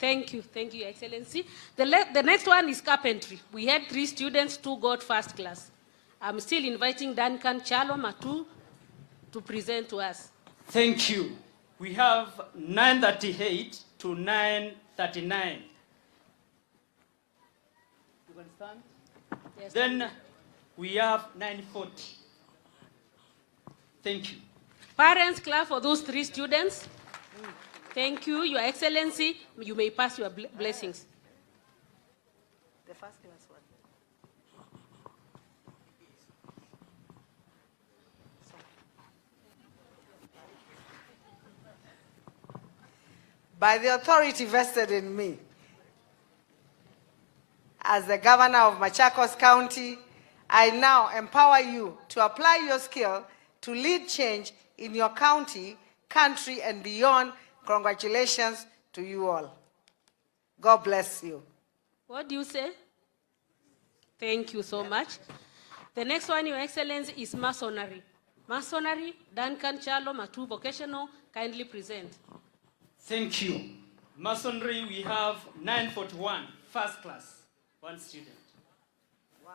Thank you, Your Excellency. The next one is carpentry. We had 3 students, 2 got first class. I'm still inviting Duncan Chalo Matu to present to us. Thank you. We have 938 to 939. You can stand? Yes, then we have 940. Thank you. Parents, clap for those 3 students. Thank you, Your Excellency. You may pass your blessings. The first class one. By the authority vested in me as the Governor of Machakos County, I now empower you to apply your skill to lead change in your county, country, and beyond. Congratulations to you all. God bless you. What do you say? Thank you so much. The next one, Your Excellency, is masonry. Masonry, Duncan Chalo, Matu Vocational, kindly present. Thank you. Masonry, we have 941, first class, one student. Wow.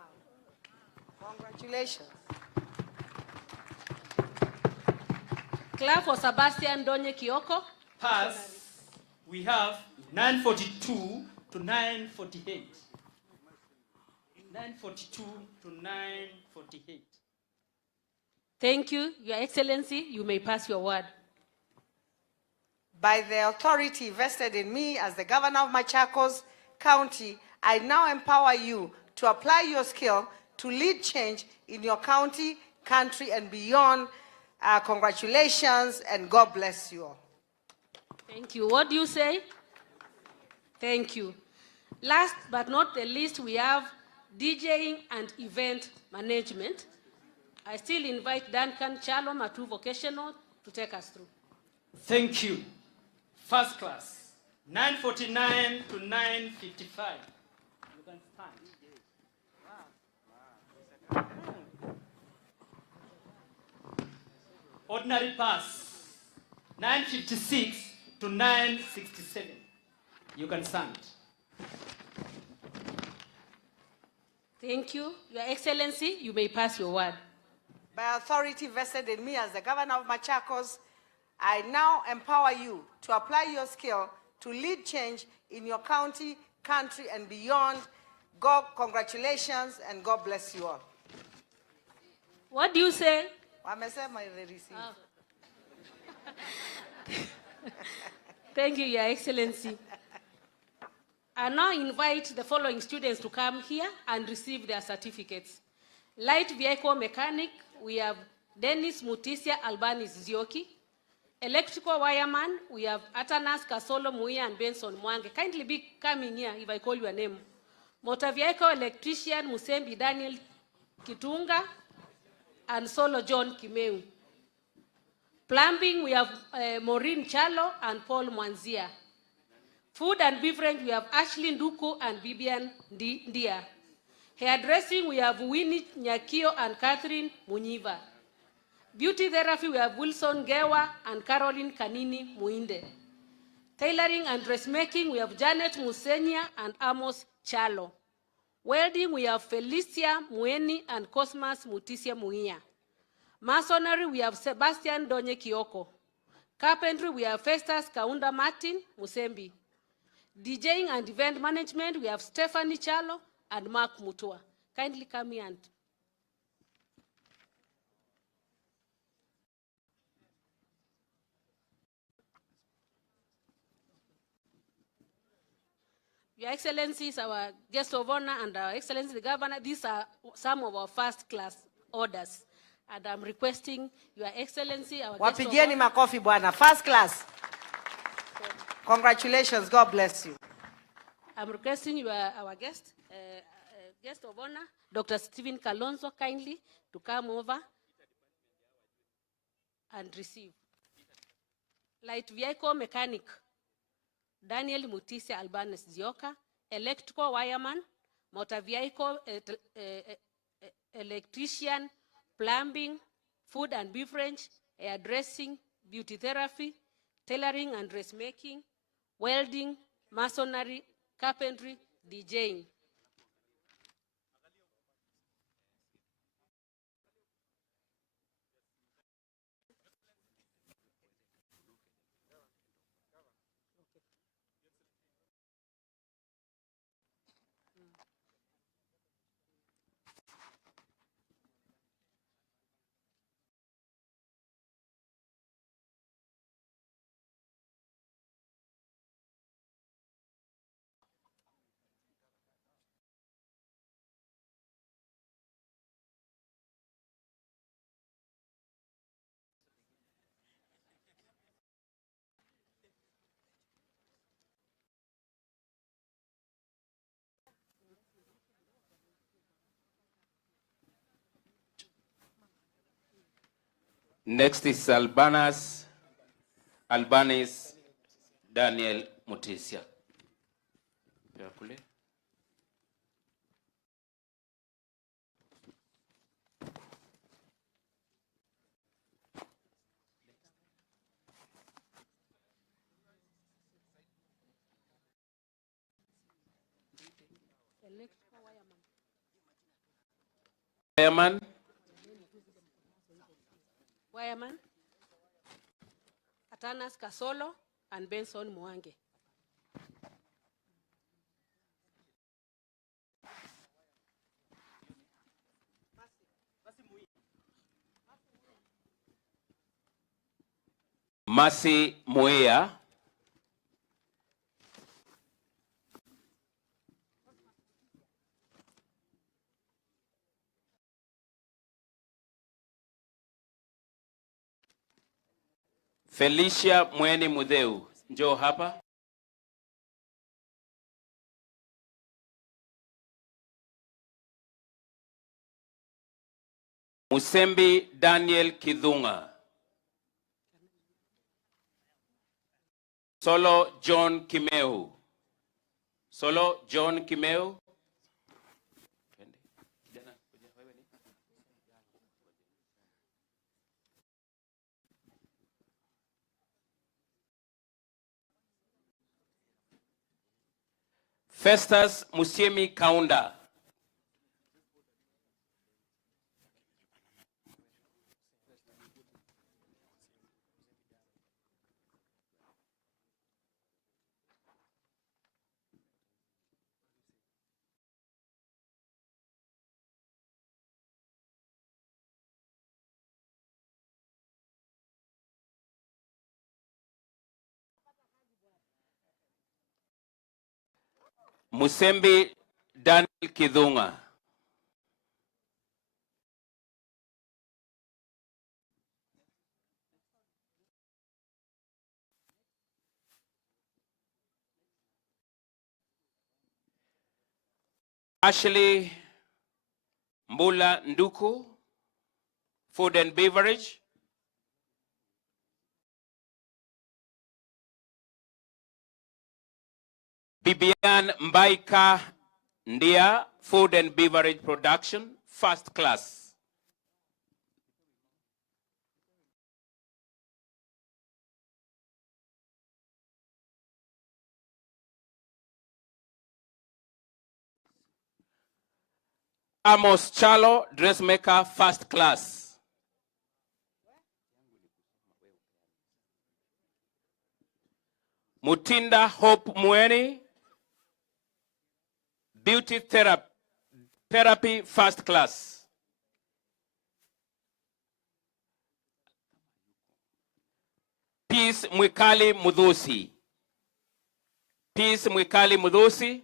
Congratulations. Clap for Sebastian Donye Kioko. Pass, we have 942 to 948. 942 to 948. Thank you, Your Excellency. You may pass your word. By the authority vested in me as the governor of Machakos County, I now empower you to apply your skill to lead change in your county, country, and beyond. Congratulations, and God bless you all. Thank you. What do you say? Thank you. Last but not the least, we have DJing and event management. I still invite Duncan Chalo, Matu Vocational, to take us through. Thank you. First class, 949 to 955. You can stand. Ordinary pass, 956 to 967. You can stand. Thank you. Your Excellency, you may pass your word. By authority vested in me as the governor of Machakos, I now empower you to apply your skill to lead change in your county, country, and beyond. God, congratulations, and God bless you all. What do you say? Thank you, Your Excellency. I now invite the following students to come here and receive their certificates. Light vehicle mechanic, we have Dennis Mutisia Albanis Zioki. Electrical wireman, we have Atanas Kasolo Muia and Benson Mwange. Kindly be coming here if I call your name. Motor vehicle electrician Musembi Daniel Kitunga and Solo John Kimeu. Plumbing, we have Maureen Chalo and Paul Mwanzia. Food and beverage, we have Ashley Nduku and Bibian Ndia. Hairdressing, we have Winnie Nyakio and Catherine Munyiva. Beauty therapy, we have Wilson Gewa and Caroline Kanini Muinde. Tailoring and dressmaking, we have Janet Musenya and Amos Chalo. Welding, we have Felicia Mueni and Cosmas Mutisia Muia. Masonry, we have Sebastian Donye Kioko. Carpentry, we have Festus Kaunda Martin Musembi. DJing and event management, we have Stephanie Chalo and Mark Mutua. Kindly come here and Your Excellencies, our guest of honor and our Excellency the Governor, these are some of our first class orders. And I'm requesting Your Excellency, our guest of Wapigieni honor. makofi bwana. First class. Congratulations. God bless you. I'm requesting our guest of honor, Dr. Stephen Kalonzo, kindly to come over and receive. Light vehicle mechanic, Daniel Mutisia Albanes Zioka. Electrical wireman, motor vehicle electrician, plumbing, food and beverage, hairdressing, beauty therapy, tailoring and dressmaking, welding, masonry, carpentry, DJing. Next is Albanis Daniel Mutisia. Chairman. Wireman, Atanas Kasolo, and Benson Mwange. Mercy Muia. Felicia Mweni Mudeu, njoo hapa. Musembi Daniel Kidhunga. Solo John Kimeu. Solo John Kimeu. Festus Musiemi Kaunda. Musembi Daniel Kidhunga. Ashley Mbula Nduku, Food and Beverage. Bibian Mbaika Ndia, Food and Beverage Production, First Class. Amos Chalo, Dressmaker, First Class. Mutinda Hope Mweni, Beauty Therapy, First Class. Peace Mwikali Mudhusi. Peace Mwikali Mudhusi.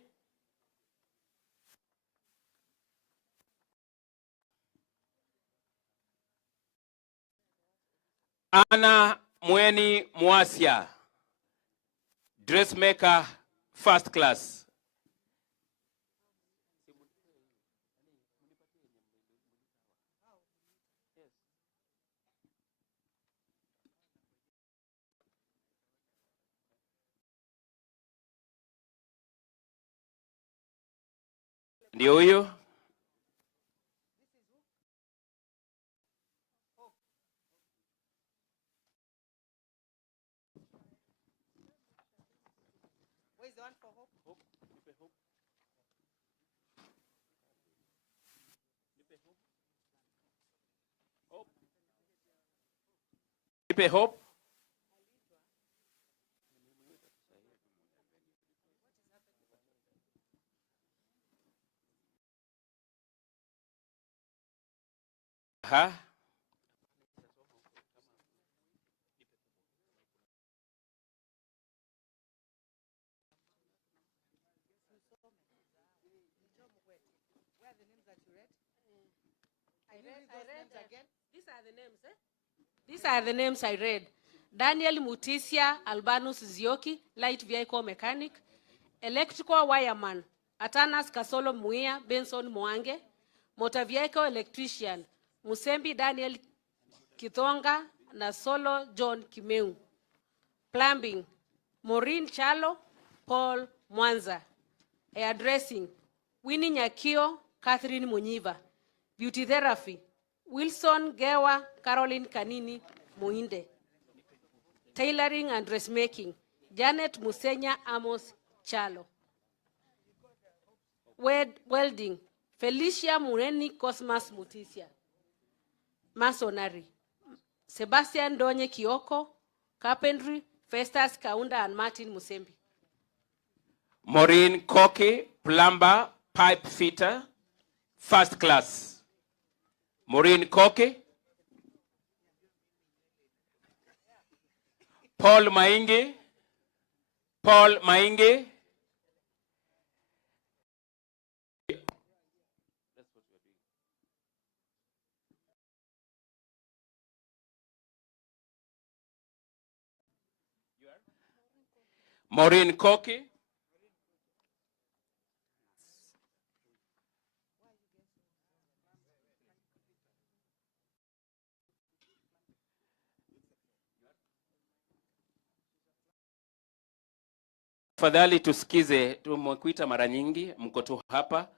Anna Mweni Mwasia, Dressmaker, First Class. Ndio huyo. Where's the one for Hope? Nipe Hope. Ha? Where are the names that you read? I read names again. These are the names, eh? These are the names I read. Daniel Mutisia Albanus Zioki, Light Vehicle Mechanic. Electrical Wireman, Atanas Kasolo Muia, Benson Mwange. Motor Vehicle Electrician, Musembi Daniel Kithonga na Solo John Kimeu. Plumbing, Maureen Chalo, Paul Mwanza. Hairdressing, Winnie Nyakio, Catherine Munyiva. Beauty Therapy, Wilson Gewa, Caroline Kanini Muinde. Tailoring and Dressmaking, Janet Musenya Amos Chalo. Welding, Felicia Mureni Cosmas Mutisia, Masonary. Sebastian Donye Kioko, Carpentry, Festus Kaunda and Martin Musembi. Maureen Koke, plumber, pipe fitter, first class. Maureen Koke. Paul Mainge. Paul Mainge. Maureen Koke. Fadhali tusikize, tumekuita mara nyingi, mko tu hapa.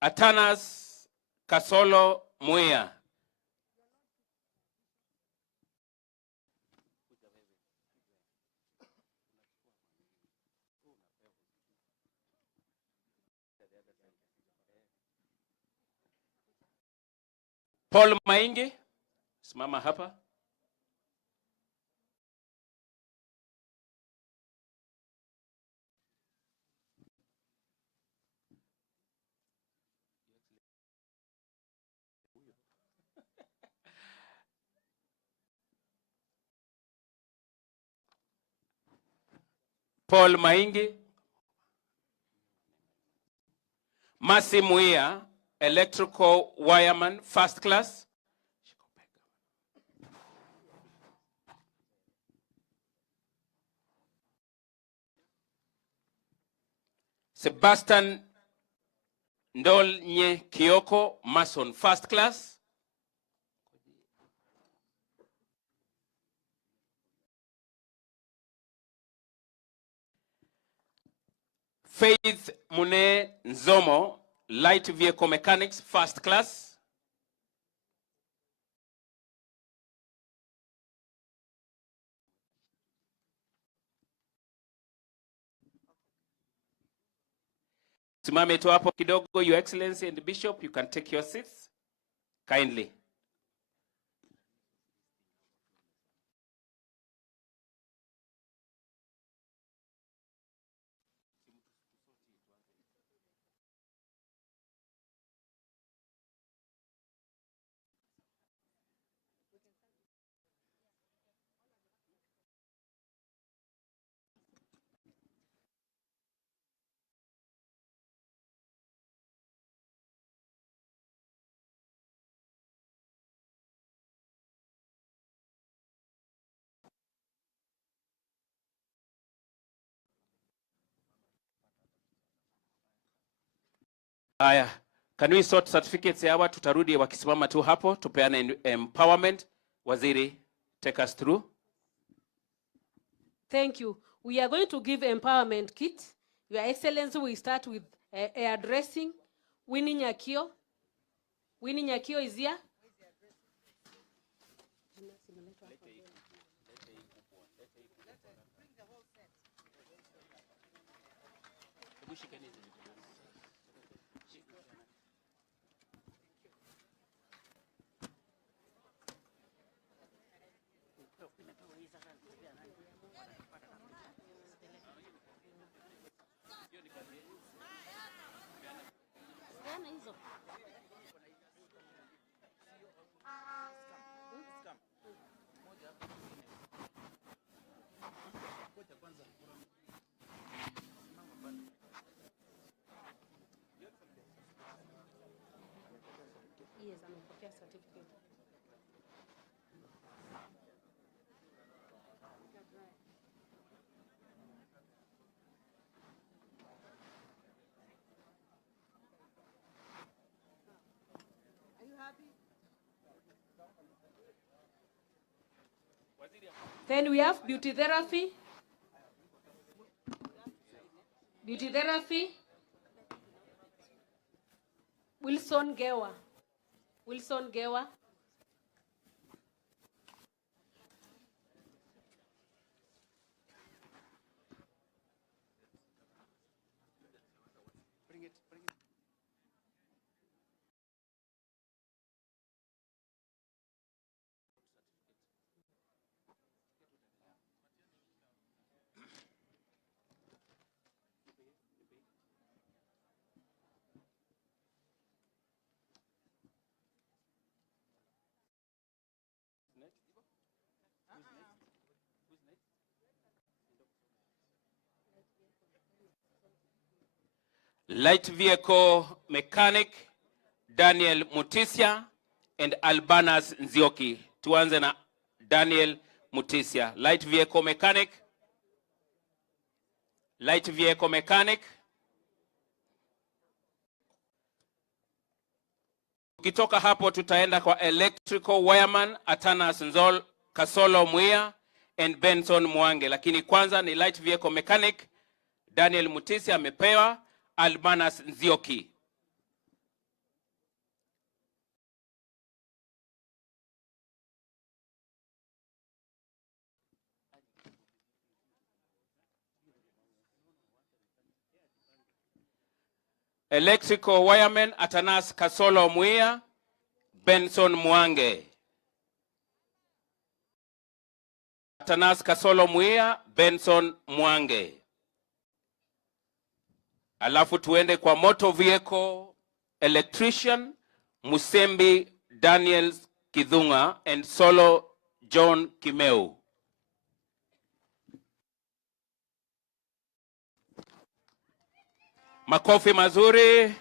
Atanas Kasolo Muya. Paul Mainge, simama hapa. Paul Mainge. Masi Muia, electrical wireman, first class. Sebastian Ndolnye Kioko, mason, first class. Faith Mune Nzomo, light vehicle mechanics, first class. Simame tu hapo kidogo, Your Excellency and the Bishop, you can take your seats kindly. Aya, can we sort certificates hawa, tutarudi wakisimama tu hapo, tupeane empowerment. Waziri, take us through. Thank you. We are going to give empowerment kit. Your Excellency, we start with addressing Winnie Nyakio. Winnie Nyakio is here. Yes, amepokea certificate. Are you happy? Then we have beauty therapy. Beauty therapy. Wilson Gewa. Wilson Gewa. Bring it. Light vehicle mechanic Daniel Mutisia and Albanas Nzioki. Tuanze na Daniel Mutisia. Light vehicle mechanic. Light vehicle mechanic. Ukitoka hapo tutaenda kwa electrical wireman Atanas Nzol Kasolo Mwia and Benson Mwange. Lakini kwanza ni light vehicle mechanic Daniel Mutisia amepewa Albanas Nzioki. Electrical wireman Atanas Kasolo Mwia, Benson Mwange. Atanas Kasolo Mwia, Benson Mwange. Alafu tuende kwa motor vehicle electrician Musembi Daniel Kidhunga and Solo John Kimeu. Makofi mazuri.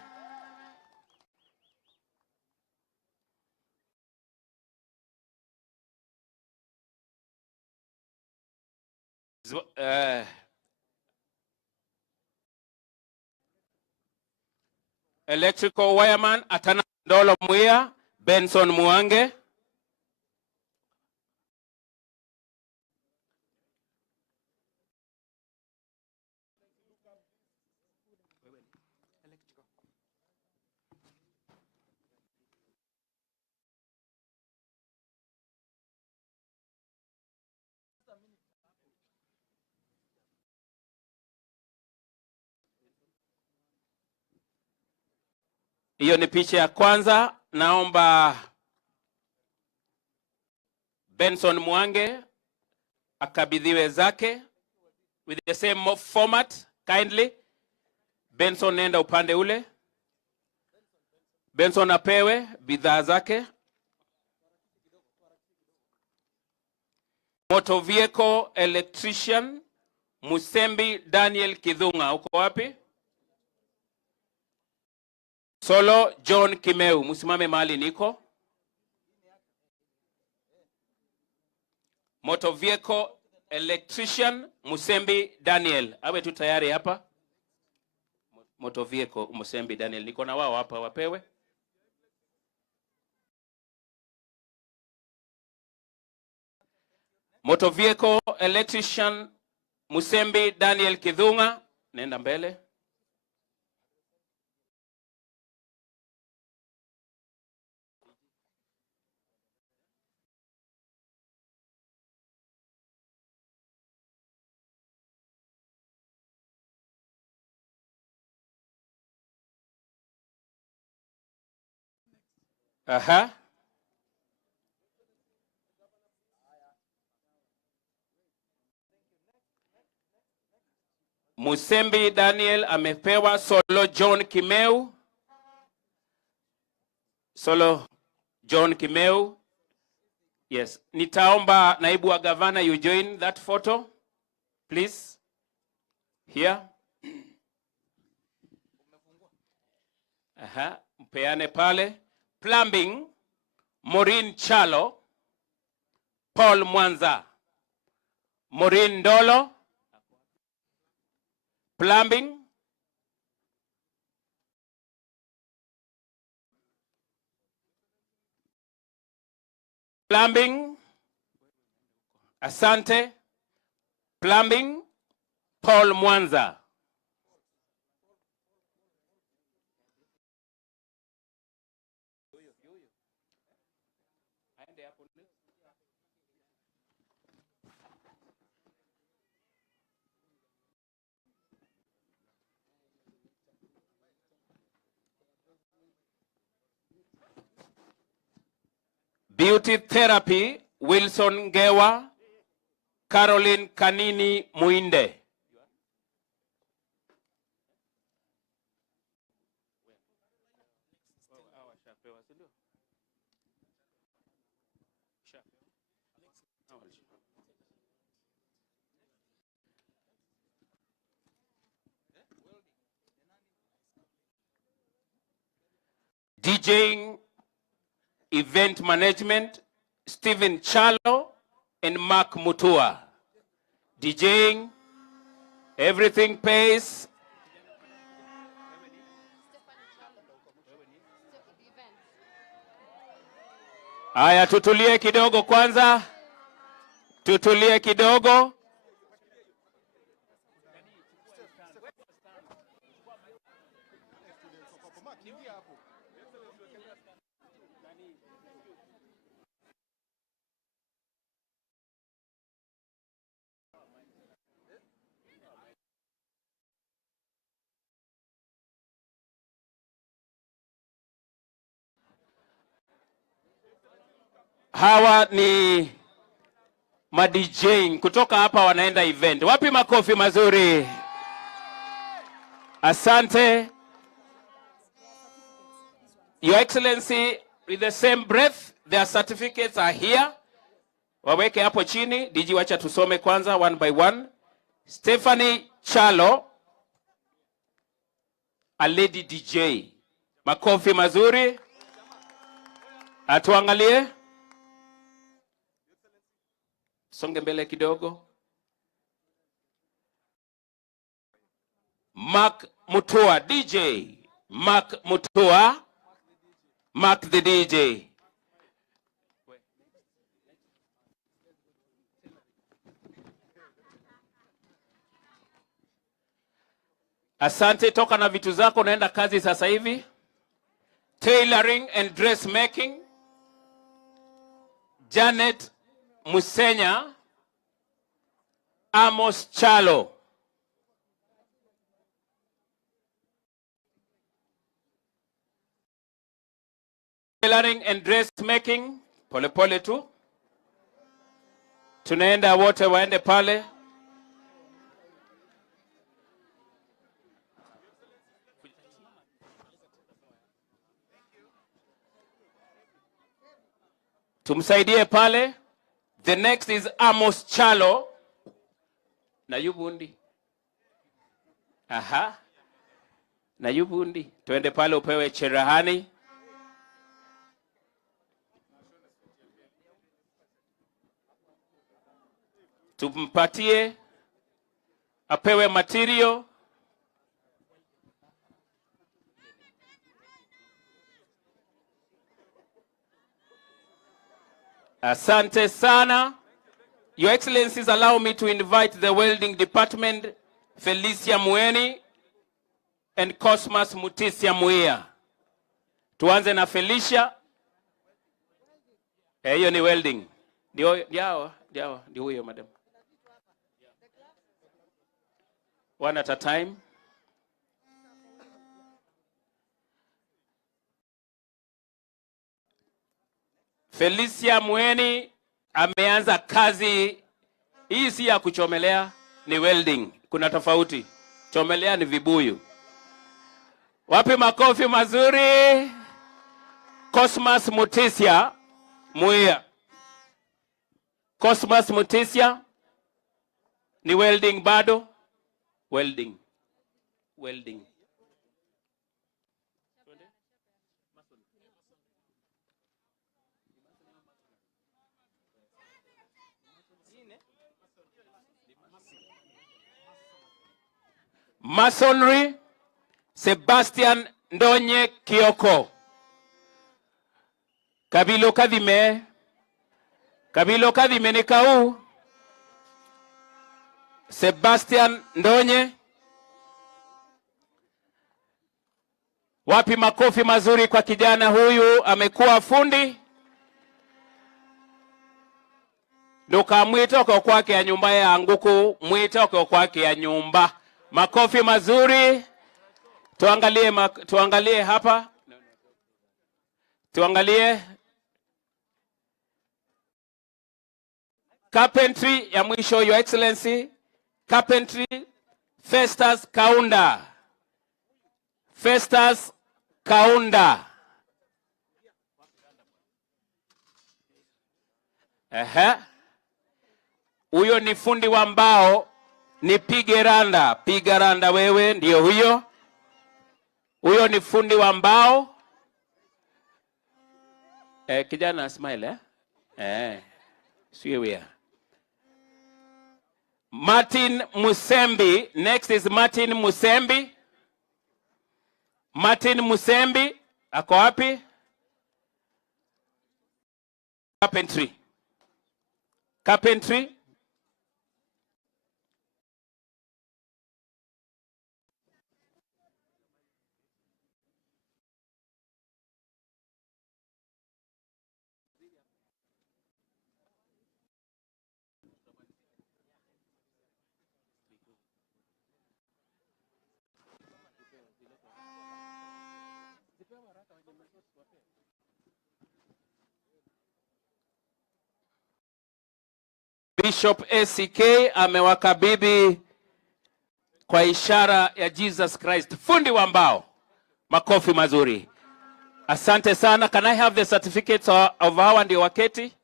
Electrical wireman Atana Ndolo Mwia, Benson Mwange. Hiyo ni picha ya kwanza. Naomba Benson Mwange akabidhiwe zake with the same format kindly. Benson nenda upande ule. Benson apewe bidhaa zake. Motor vehicle electrician Musembi Daniel Kidhunga, uko wapi? Solo John Kimeu, msimame mahali niko. Motor vehicle electrician Musembi Daniel, awe tu tayari hapa. Motor vehicle Musembi Daniel, niko na wao hapa, wapewe. Motor vehicle electrician Musembi Daniel Kidhunga, nenda mbele. Aha. Musembi Daniel amepewa Solo John Kimeu. Solo John Kimeu. Yes. Nitaomba naibu wa gavana you join that photo. Please. Here. Aha. Mpeane pale. Plumbing. Maureen Chalo. Paul Mwanza. Maureen Ndolo. Plumbing. Plumbing. Asante. Plumbing. Paul Mwanza. Beauty therapy, Wilson Ngewa, Caroline Kanini Muinde. DJing, event management, Stephen Chalo and Mark Mutua. DJing, everything pays. Aya, tutulie kidogo kwanza. Tutulie kidogo. Hawa ni ma-DJing kutoka hapa wanaenda event. Wapi makofi mazuri? Asante. Your Excellency, with the same breath, their certificates are here. Waweke hapo chini. DG, wacha tusome kwanza one by one. Stephanie Chalo, a lady DJ. Makofi mazuri. Atuangalie. Songe mbele kidogo. Mark Mutua, DJ. Mark Mutua. Mark the DJ. Asante, toka na vitu zako, naenda kazi sasa hivi. Tailoring and dressmaking. Janet Musenya. Amos Chalo. Tailoring and dressmaking. Pole pole tu. Tunaenda wote waende pale. Tumsaidie pale. The next is Amos Chalo. Na yubundi. Aha. Na yubundi. Tuende pale upewe cherehani. Tumpatie. Apewe material. Asante sana. Your Excellencies, allow me to invite the welding department, Felicia Mueni and Cosmas Mutisia Muia. Tuanze na Felicia. Hiyo ni welding. Ndio huyo madam. One at a time. Felicia Mueni ameanza kazi. Hii si ya kuchomelea, ni welding. Kuna tofauti. Chomelea ni vibuyu. Wapi makofi mazuri? Cosmas Mutisia Muia. Cosmas Mutisia ni welding bado? Welding. Welding. Masonry, Sebastian Ndonye Kioko. Kabilo kadime. Kabilo kadime ni kau. Sebastian Ndonye. Wapi makofi mazuri kwa kijana huyu, amekuwa fundi. Nduka mwito kwa kwake ya nyumba ya nguku, mwito kwa kwake ya nyumba. Makofi mazuri. Tuangalie hapa. Tuangalie. Carpentry ya mwisho, Your Excellency. Carpentry, Festus Kaunda. Festus Kaunda. Huyo ni fundi wa mbao. Ni Pigeranda. Pigeranda wewe ndio huyo. Huyo ni fundi wa mbao. Kijana smile Swear. Martin Musembi. Next is Martin Musembi. Martin Musembi. Ako wapi? Carpentry. Carpentry. Bishop ACK amewakabidhi kwa ishara ya Jesus Christ. Fundi wa mbao. Makofi mazuri. Asante sana. Can I have the certificates of hawa ndio waketi?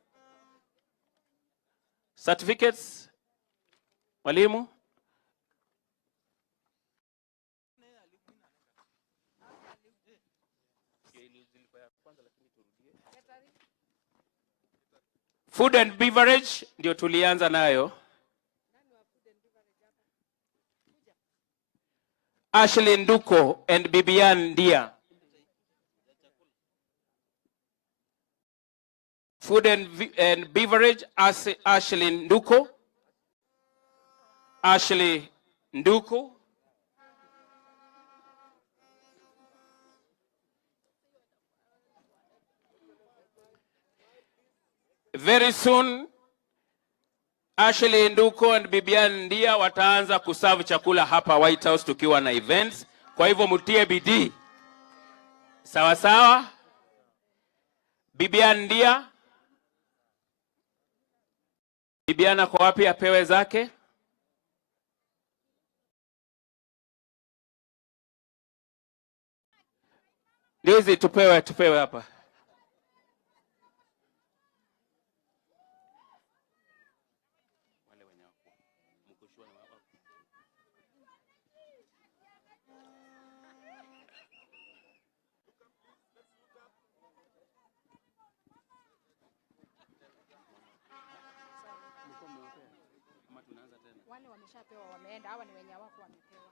Certificates? Mwalimu? Food and beverage ndio tulianza nayo. Ashley Nduko and Bibian Ndia. Food and beverage, Ashley Nduko. Ashley Nduko. Very soon, Ashley Nduko and Bibian Ndia wataanza kuserve chakula hapa White House tukiwa na events. Kwa hivyo mutie bidii. Sawa sawa? Bibian Ndia. Bibiana kwa wapi apewe zake? Ndizi tupewe hapa. Wale wameshapewa wameenda, hawa ni wenye wako wamepewa.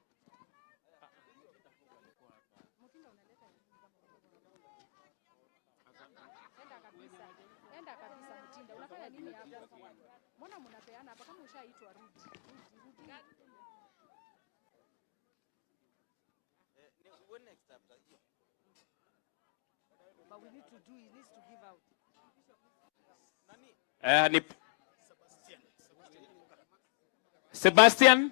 Mtinda unaleta enda kabisa Mtinda. Unafanya nini hapo? Mbona mnapeana hapa kama ushaitwa rudi? But we need to do, he needs to give out. Ni Sebastian.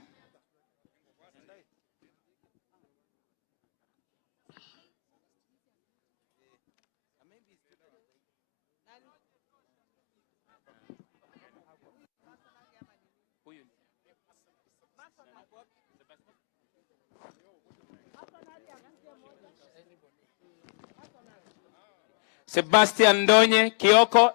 Sebastian Ndonye Kioko.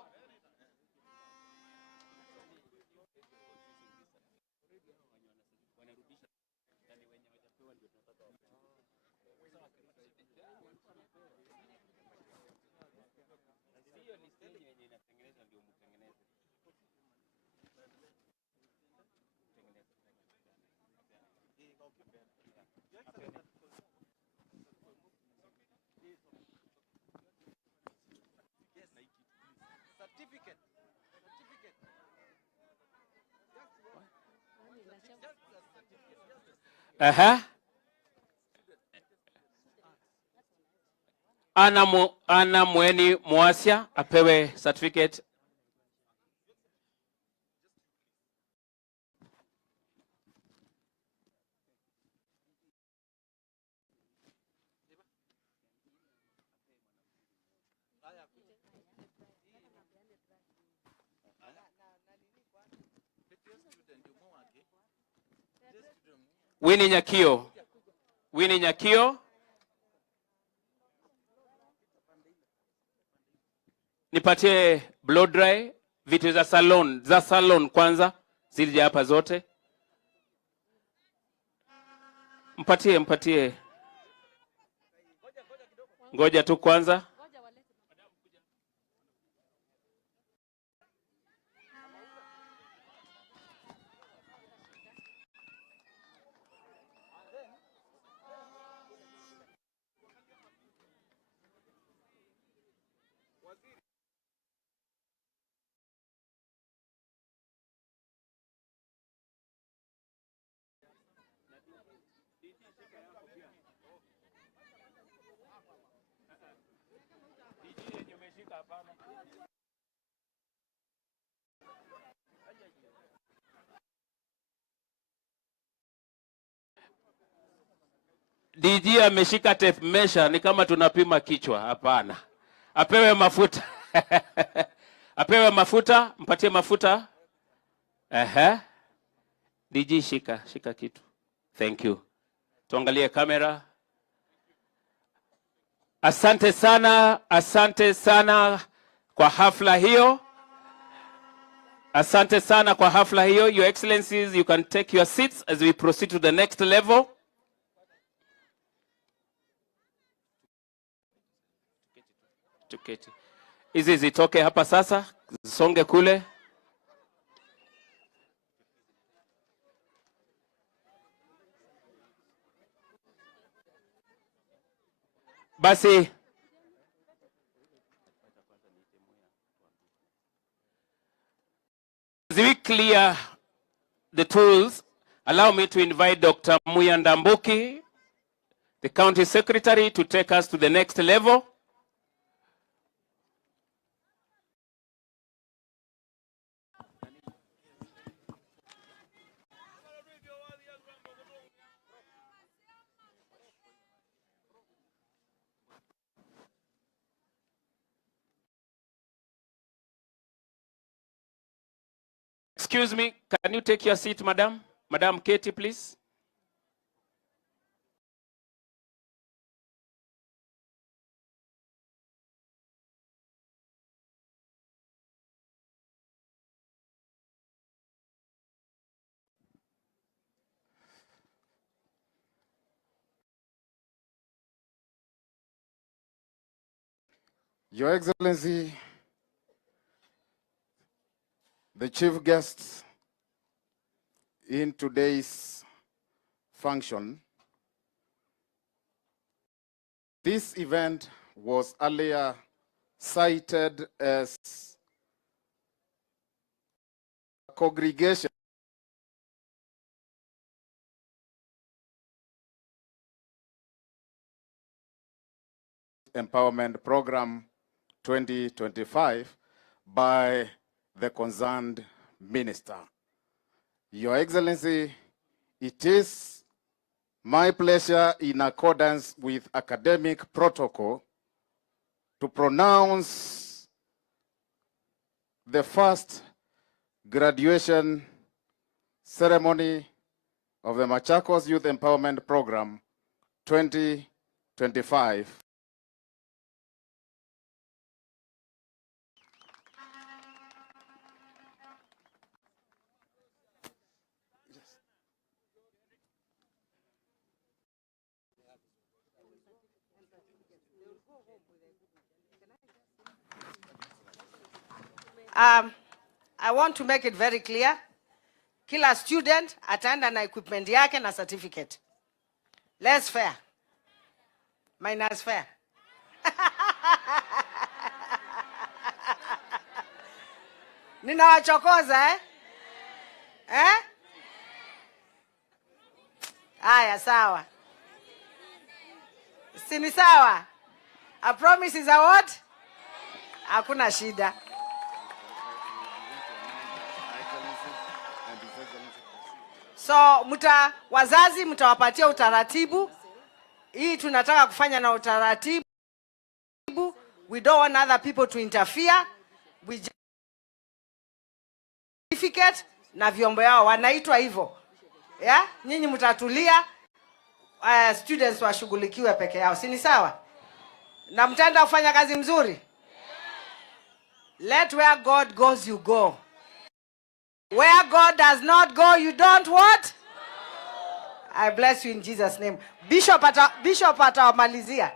Ana Mweni Muasia apewe certificate. Winnie Nyakio. Winnie Nyakio. Nipatie blow dry, vitu za salon kwanza, zilija hapa zote. Mpatie. Ngoja tu kwanza. DG ameshika tape measure, ni kama tunapima kichwa. Hapana, apewe mafuta. Apewe mafuta, mpatie mafuta. DG shika kitu. Thank you. Tuangalie kamera. Asante sana kwa hafla hiyo. Asante sana kwa hafla hiyo. Your Excellencies, you can take your seats as we proceed to the next level. Tuketi. Hizi zitoke hapa sasa, zisonge kule. Basi as we clear the tools, allow me to invite Dr. Muya Ndambuki, the County Secretary, to take us to the next level. Excuse me, can you take your seat, madam? Madam Katie, please. Your Excellency, the chief guests in today's function, this event was earlier cited as a congregation Empowerment Program 2025 by the concerned minister. Your Excellency, it is my pleasure, in accordance with academic protocol, to pronounce the first graduation ceremony of the Machakos Youth Empowerment Program 2025. I want to make it very clear. Kila student ataenda na equipment yake na certificate. Less fair. Minus fair. Ninawachokoza eh? Aya, sawa. Si ni sawa? A promise is a what? Hakuna shida. So wazazi mtawapatia utaratibu. Hii tunataka kufanya na utaratibu. We don't want other people to interfere. We certificate na vyombo yao wanaitwa hivyo. Yeah? Nyinyi mtatulia, students washughulikiwe peke yao. Si ni sawa? Na mtaenda kufanya kazi mzuri. Let where God goes you go. Where God does not go, you don't what? I bless you in Jesus' name. Bishop atawamalizia.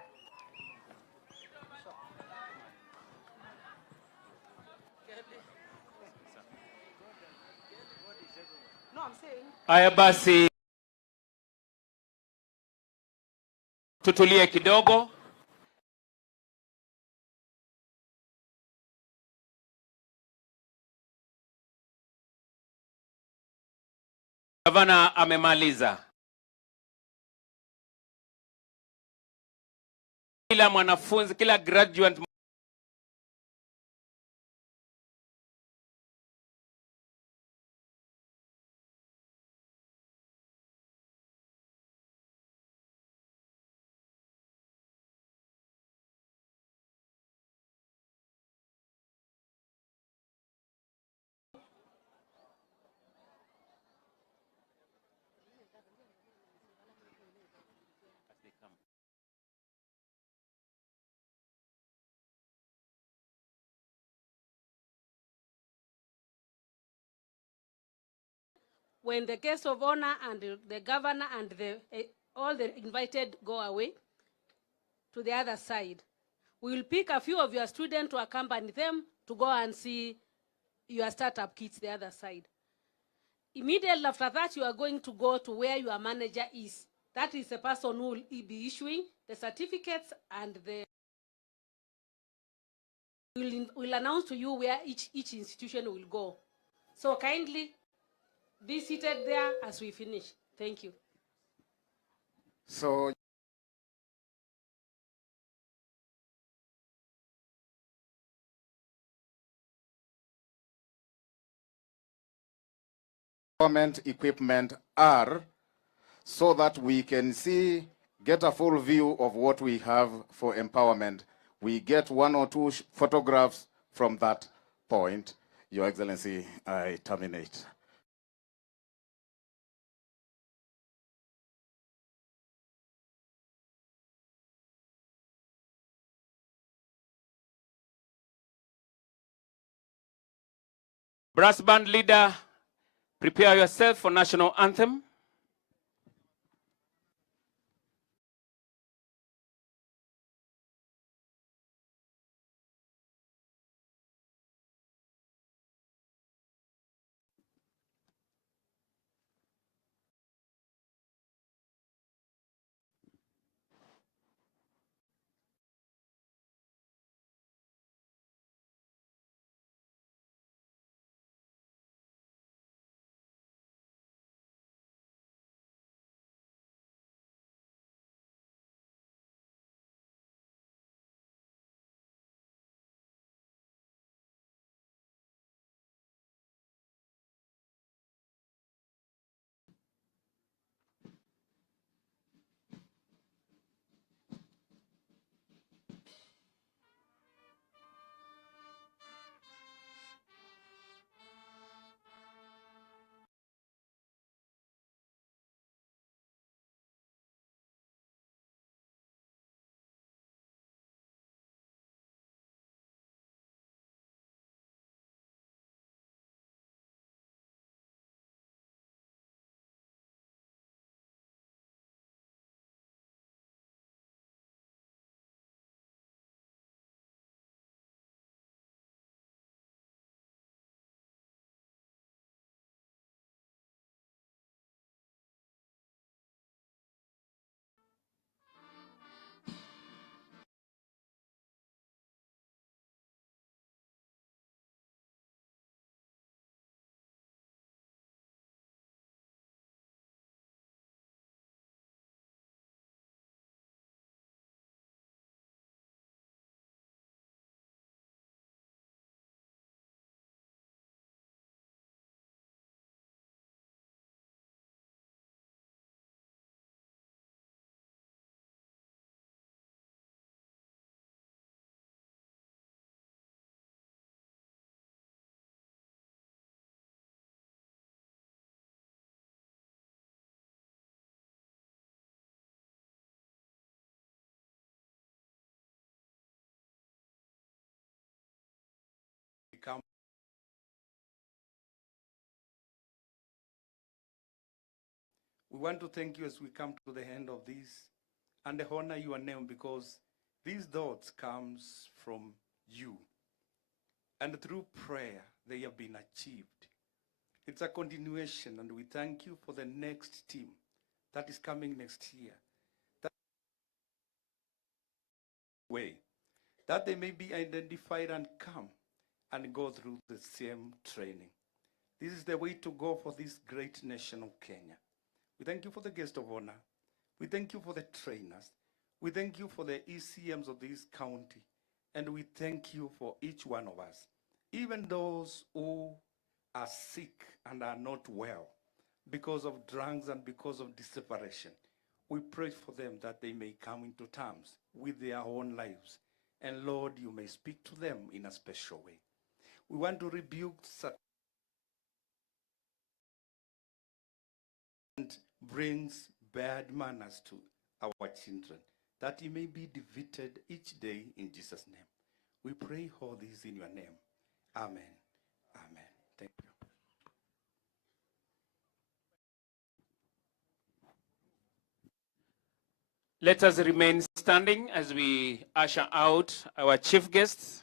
Aya basi, tutulie kidogo. Gavana amemaliza. Kila mwanafunzi, kila graduate when the guest of honor and the governor and all the invited go away to the other side, we will pick a few of your students to accompany them to go and see your startup kids the other side. Immediately after that, you are going to go to where your manager is. That is the person who will be issuing the certificates, and will announce to you where each institution will go. So kindly be seated there as we finish. Thank you. So empowerment equipment are, so that we can get a full view of what we have for empowerment. We get 1 or 2 photographs from that point. Your Excellency, I terminate. Brass band leader, prepare yourself for national anthem. We want to thank you as we come to the end of this and honor your name, because these thoughts comes from you. And through prayer, they have been achieved. It's a continuation, and we thank you for the next team that is coming next year. That way, that they may be identified and come and go through the same training. This is the way to go for this great nation of Kenya. We thank you for the guest of honor. We thank you for the trainers. We thank you for the ECMs of this county. And we thank you for each one of us, even those who are sick and are not well because of drugs and because of separation. We pray for them that they may come into terms with their own lives. And Lord, you may speak to them in a special way. We want to rebuke and brings bad manners to our children, that he may be defeated each day in Jesus' name. We pray all this in your name. Amen. Amen. Thank you. Let us remain standing as we usher out our chief guests.